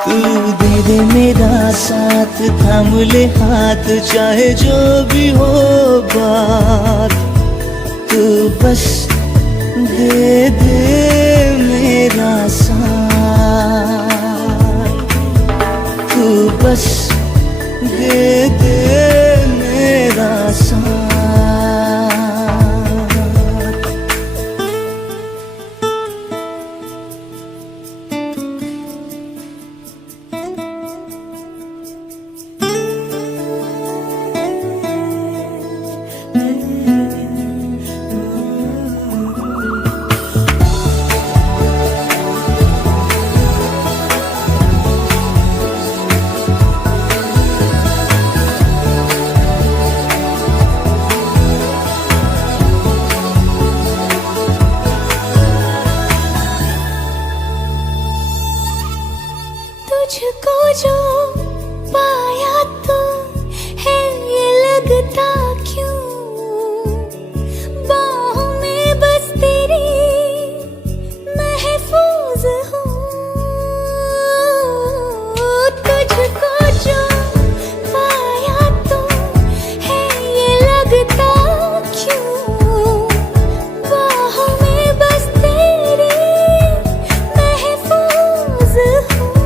तू दे दे मेरा साथ, थाम ले हाथ, चाहे जो भी हो बात, तू बस दे दे मेरा साथ। तू बस दे दे मेरा साथ। तुझको जो पाया तो है ये लगता क्यों, बाहों में बस तेरी महफूज हूँ। तुझको जो पाया तो है ये लगता क्यों, बाहों में बस तेरी महफूज हूँ।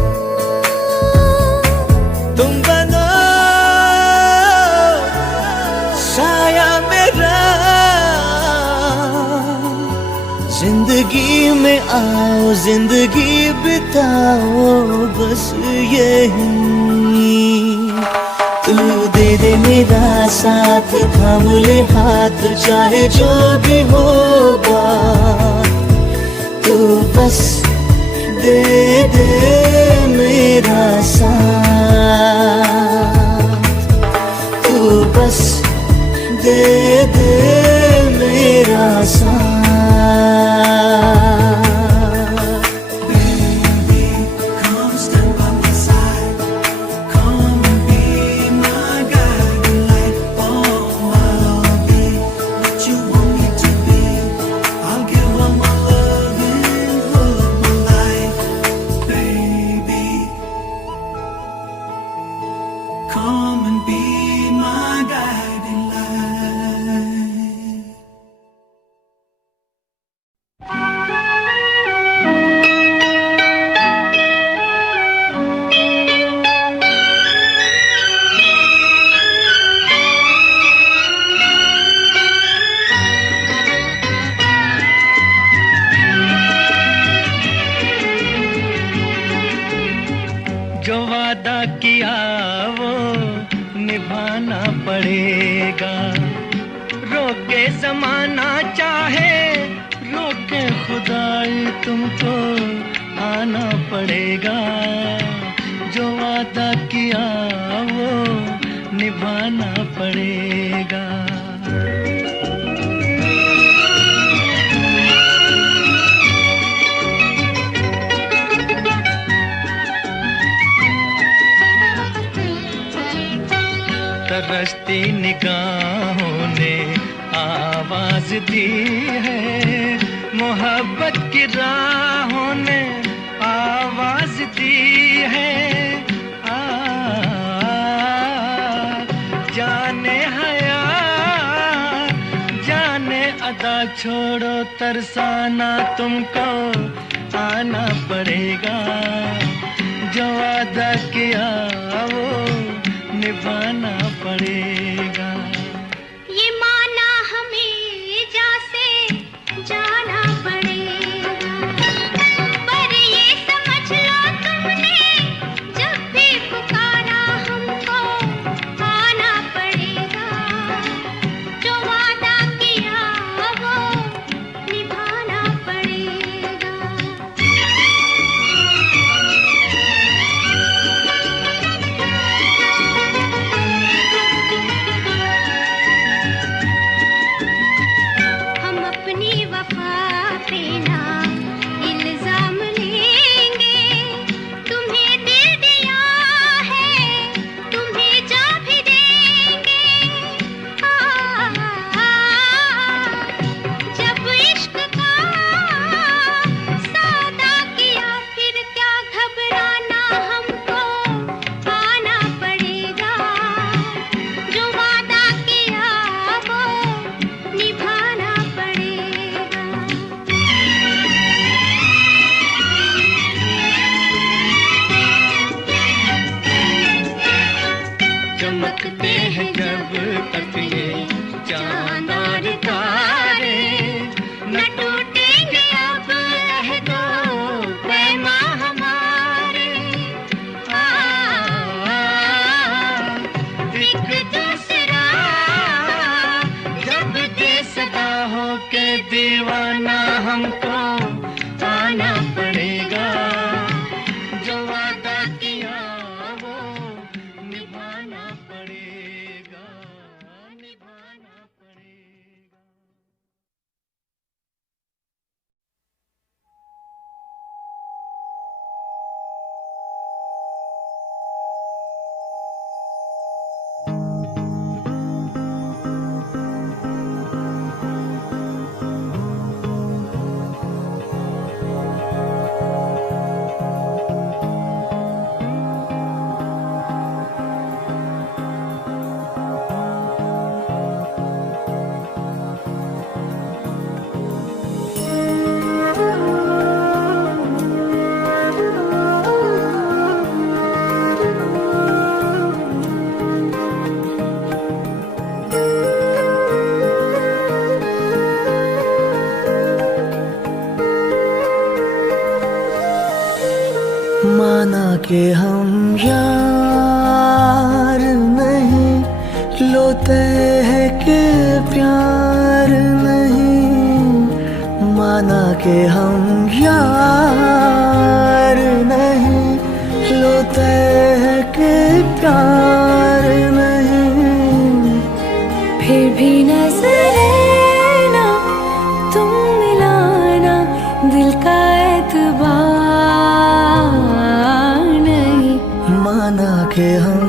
तुम बनो साया मेरा, जिंदगी में आओ, जिंदगी बिताओ बस यही। तू दे दे मेरा साथ, थाम ले हाथ, चाहे जो भी हो बात, तू बस दे दे मेरा साथ। तू बस दे दे मेरा साथ। Come and be my guiding light. जो वादा किया वो निभाना पड़ेगा, रोके जमाना चाहे खुदाई तुमको आना पड़ेगा, जो वादा किया वो निभाना पड़ेगा। तरसती निगाहों ने आवाज दी है, मोहब्बत की राहों ने आवाज दी है। जाने हया जाने अदा छोड़ो तरसाना तुमको आना पड़ेगा, जो वादा किया वो निभाना पड़ेगा। ये माना हमें जैसे जाना पड़ेगा, पर ये समझ लो तुमने जब भी पुकारा हमको आना पड़ेगा, जो वादा किया वो निभाना पड़ेगा। हम अपनी वफा पे ना इल्जाम लेंगे, तुम्हें दिल दिया है तुम्हें जा भी देंगे। जब इश्क का सौदा किया फिर क्या घबराना, हमको आना पड़ेगा, जो वादा किया वो निभाना पड़ेगा। चमकते हैं जब तक ये चांद और तारे, न टूटेंगे अब अहदो पैमा हमारे। एक दूसरा जब दे सदा हो के दीवाना, हमको आना पड़ेगा, जो वादा किया वो निभाना पड़ेगा, निभाना पड़ेगा। माना कि हम यार नहीं, लोते हैं कि प्यार नहीं। माना कि हम यार नहीं, लोते हैं कि प्यार नहीं। फिर भी नजरें ना तुम मिलाना, दिल का एतबार नहीं। माना कि हम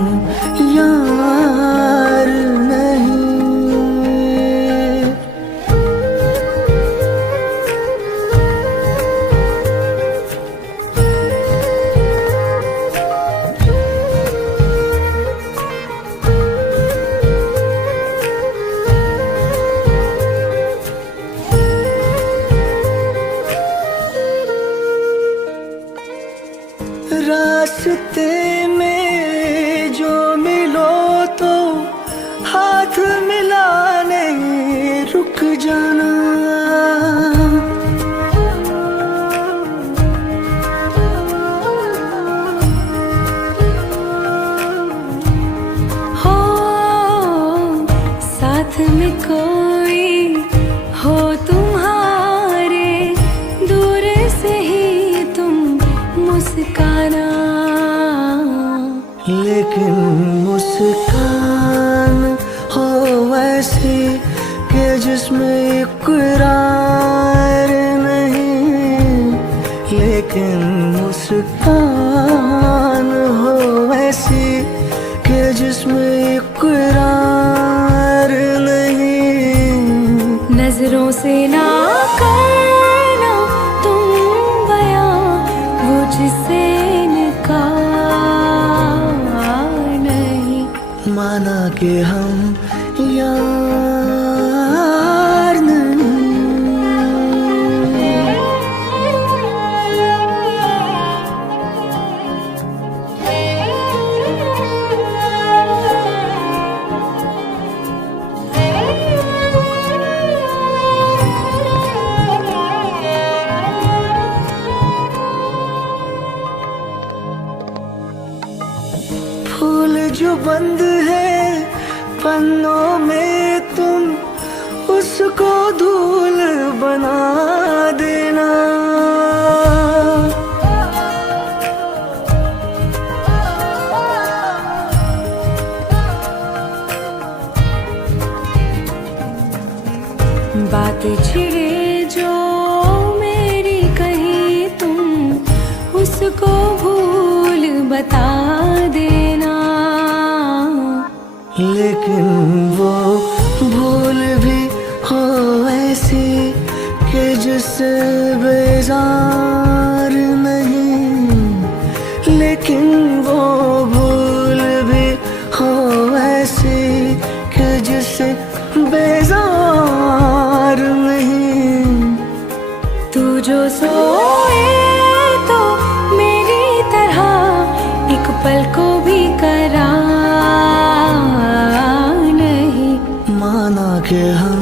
यार नहीं। लेकिन मुस्कान हो ऐसी कि जिसमें इकरार नहीं। नजरों से ना करना तुम बयां वो जिससे इनकार नहीं। माना कि हम यार नहीं। फूल जो बंद है पन्नों में तुम उसको धूल बना देना। बात छिड़े जो मेरी कहीं तुम उसको भूल बता देना। लेकिन वो भूल भी हो ऐसी कि जिससे बेजार नहीं। लेकिन वो भूल भी हो ऐसी कि जिससे बेजार नहीं। तू जो सोए तो मेरी तरह एक पल को भी करार नहीं। माना कि हम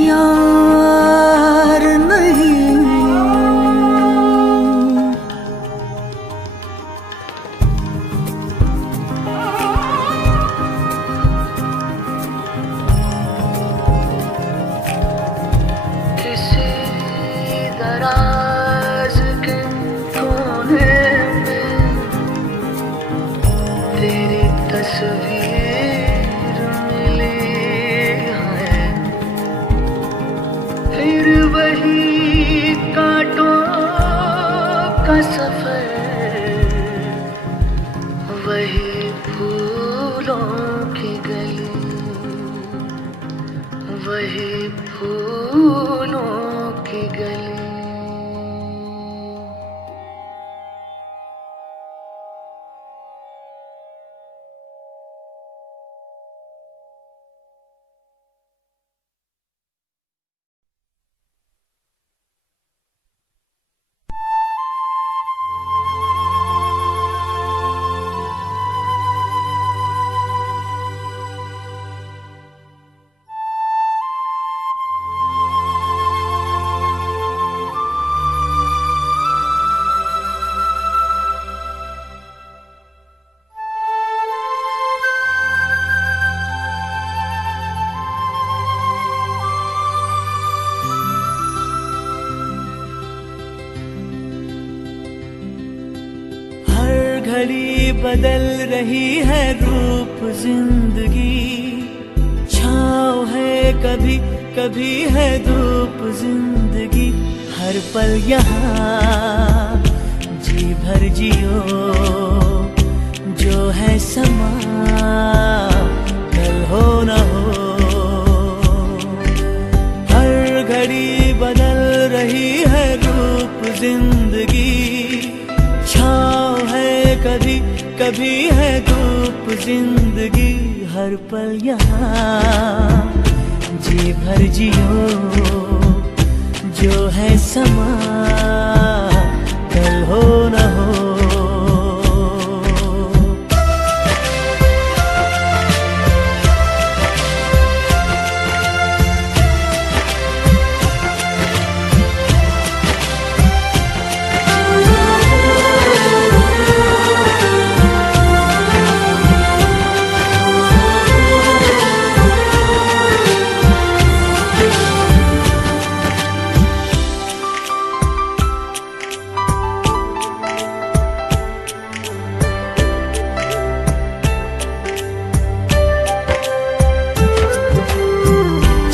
यार नहीं। किसी दराज के कोने में तेरी तस्वीर मिली है। फिर वही कांटों का सफर, वही फूलों की गली, वही फूलों की गली। घड़ी बदल रही है रूप जिंदगी। छाँव है कभी कभी है धूप जिंदगी। हर पल यहाँ जी भर जियो जो है समा कल हो न हो। हर घड़ी बदल रही है रूप जिंदगी। छाँव है कभी कभी है धूप जिंदगी। हर पल यहाँ जी भर जियो जो है समा कल हो न हो।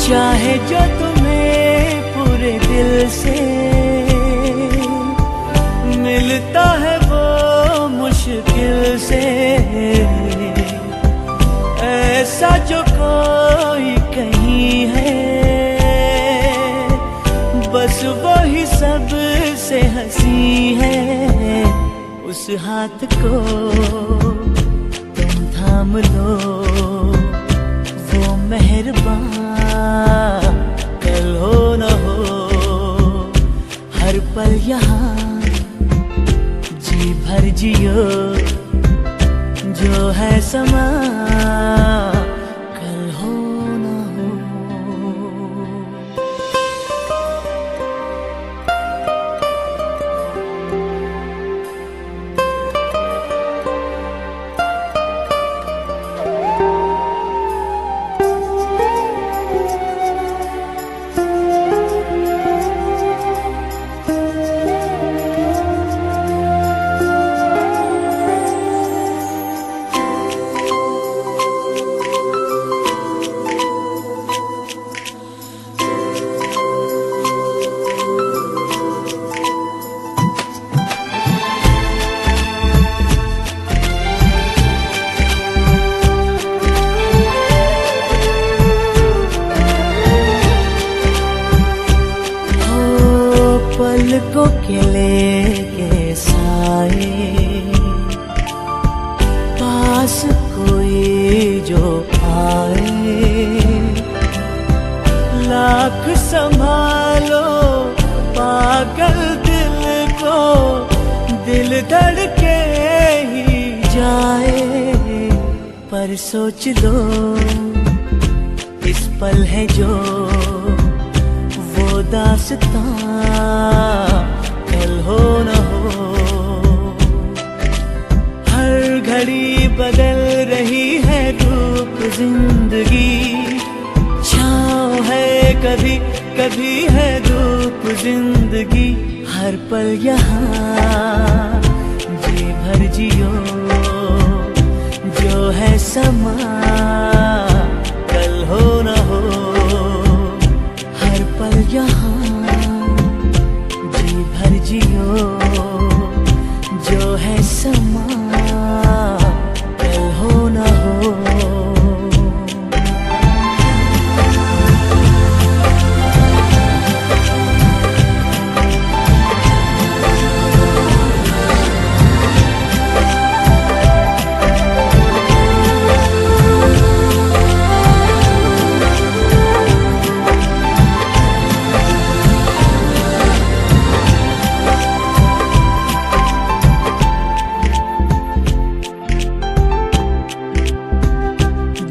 चाहे जो तुम्हें पूरे दिल से मिलता है वो मुश्किल से, ऐसा जो कोई कहीं है, बस वही सबसे हंसी है। उस हाथ को तुम थाम लो, वो मेहरबान कल हो न हो। हर पल यहाँ जी भर जियो, जो है समा कल हो न हो। पलकों के लेके साए, पास कोई जो आए। लाख संभालो पागल दिल को, दिल धड़के ही जाए। पर सोच लो इस पल है जो वो दास्तां कल हो न हो। हर घड़ी बदल रही है रूप जिंदगी, छाँव है कभी कभी है धूप जिंदगी। हर पल यहाँ जी भर जियो, जो है समा कल हो न हो। हर पल यहाँ जी भर जियो, जो है समा कल हो न हो।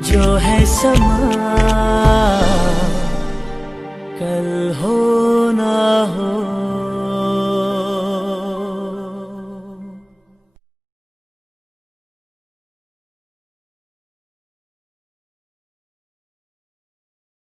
जो है समा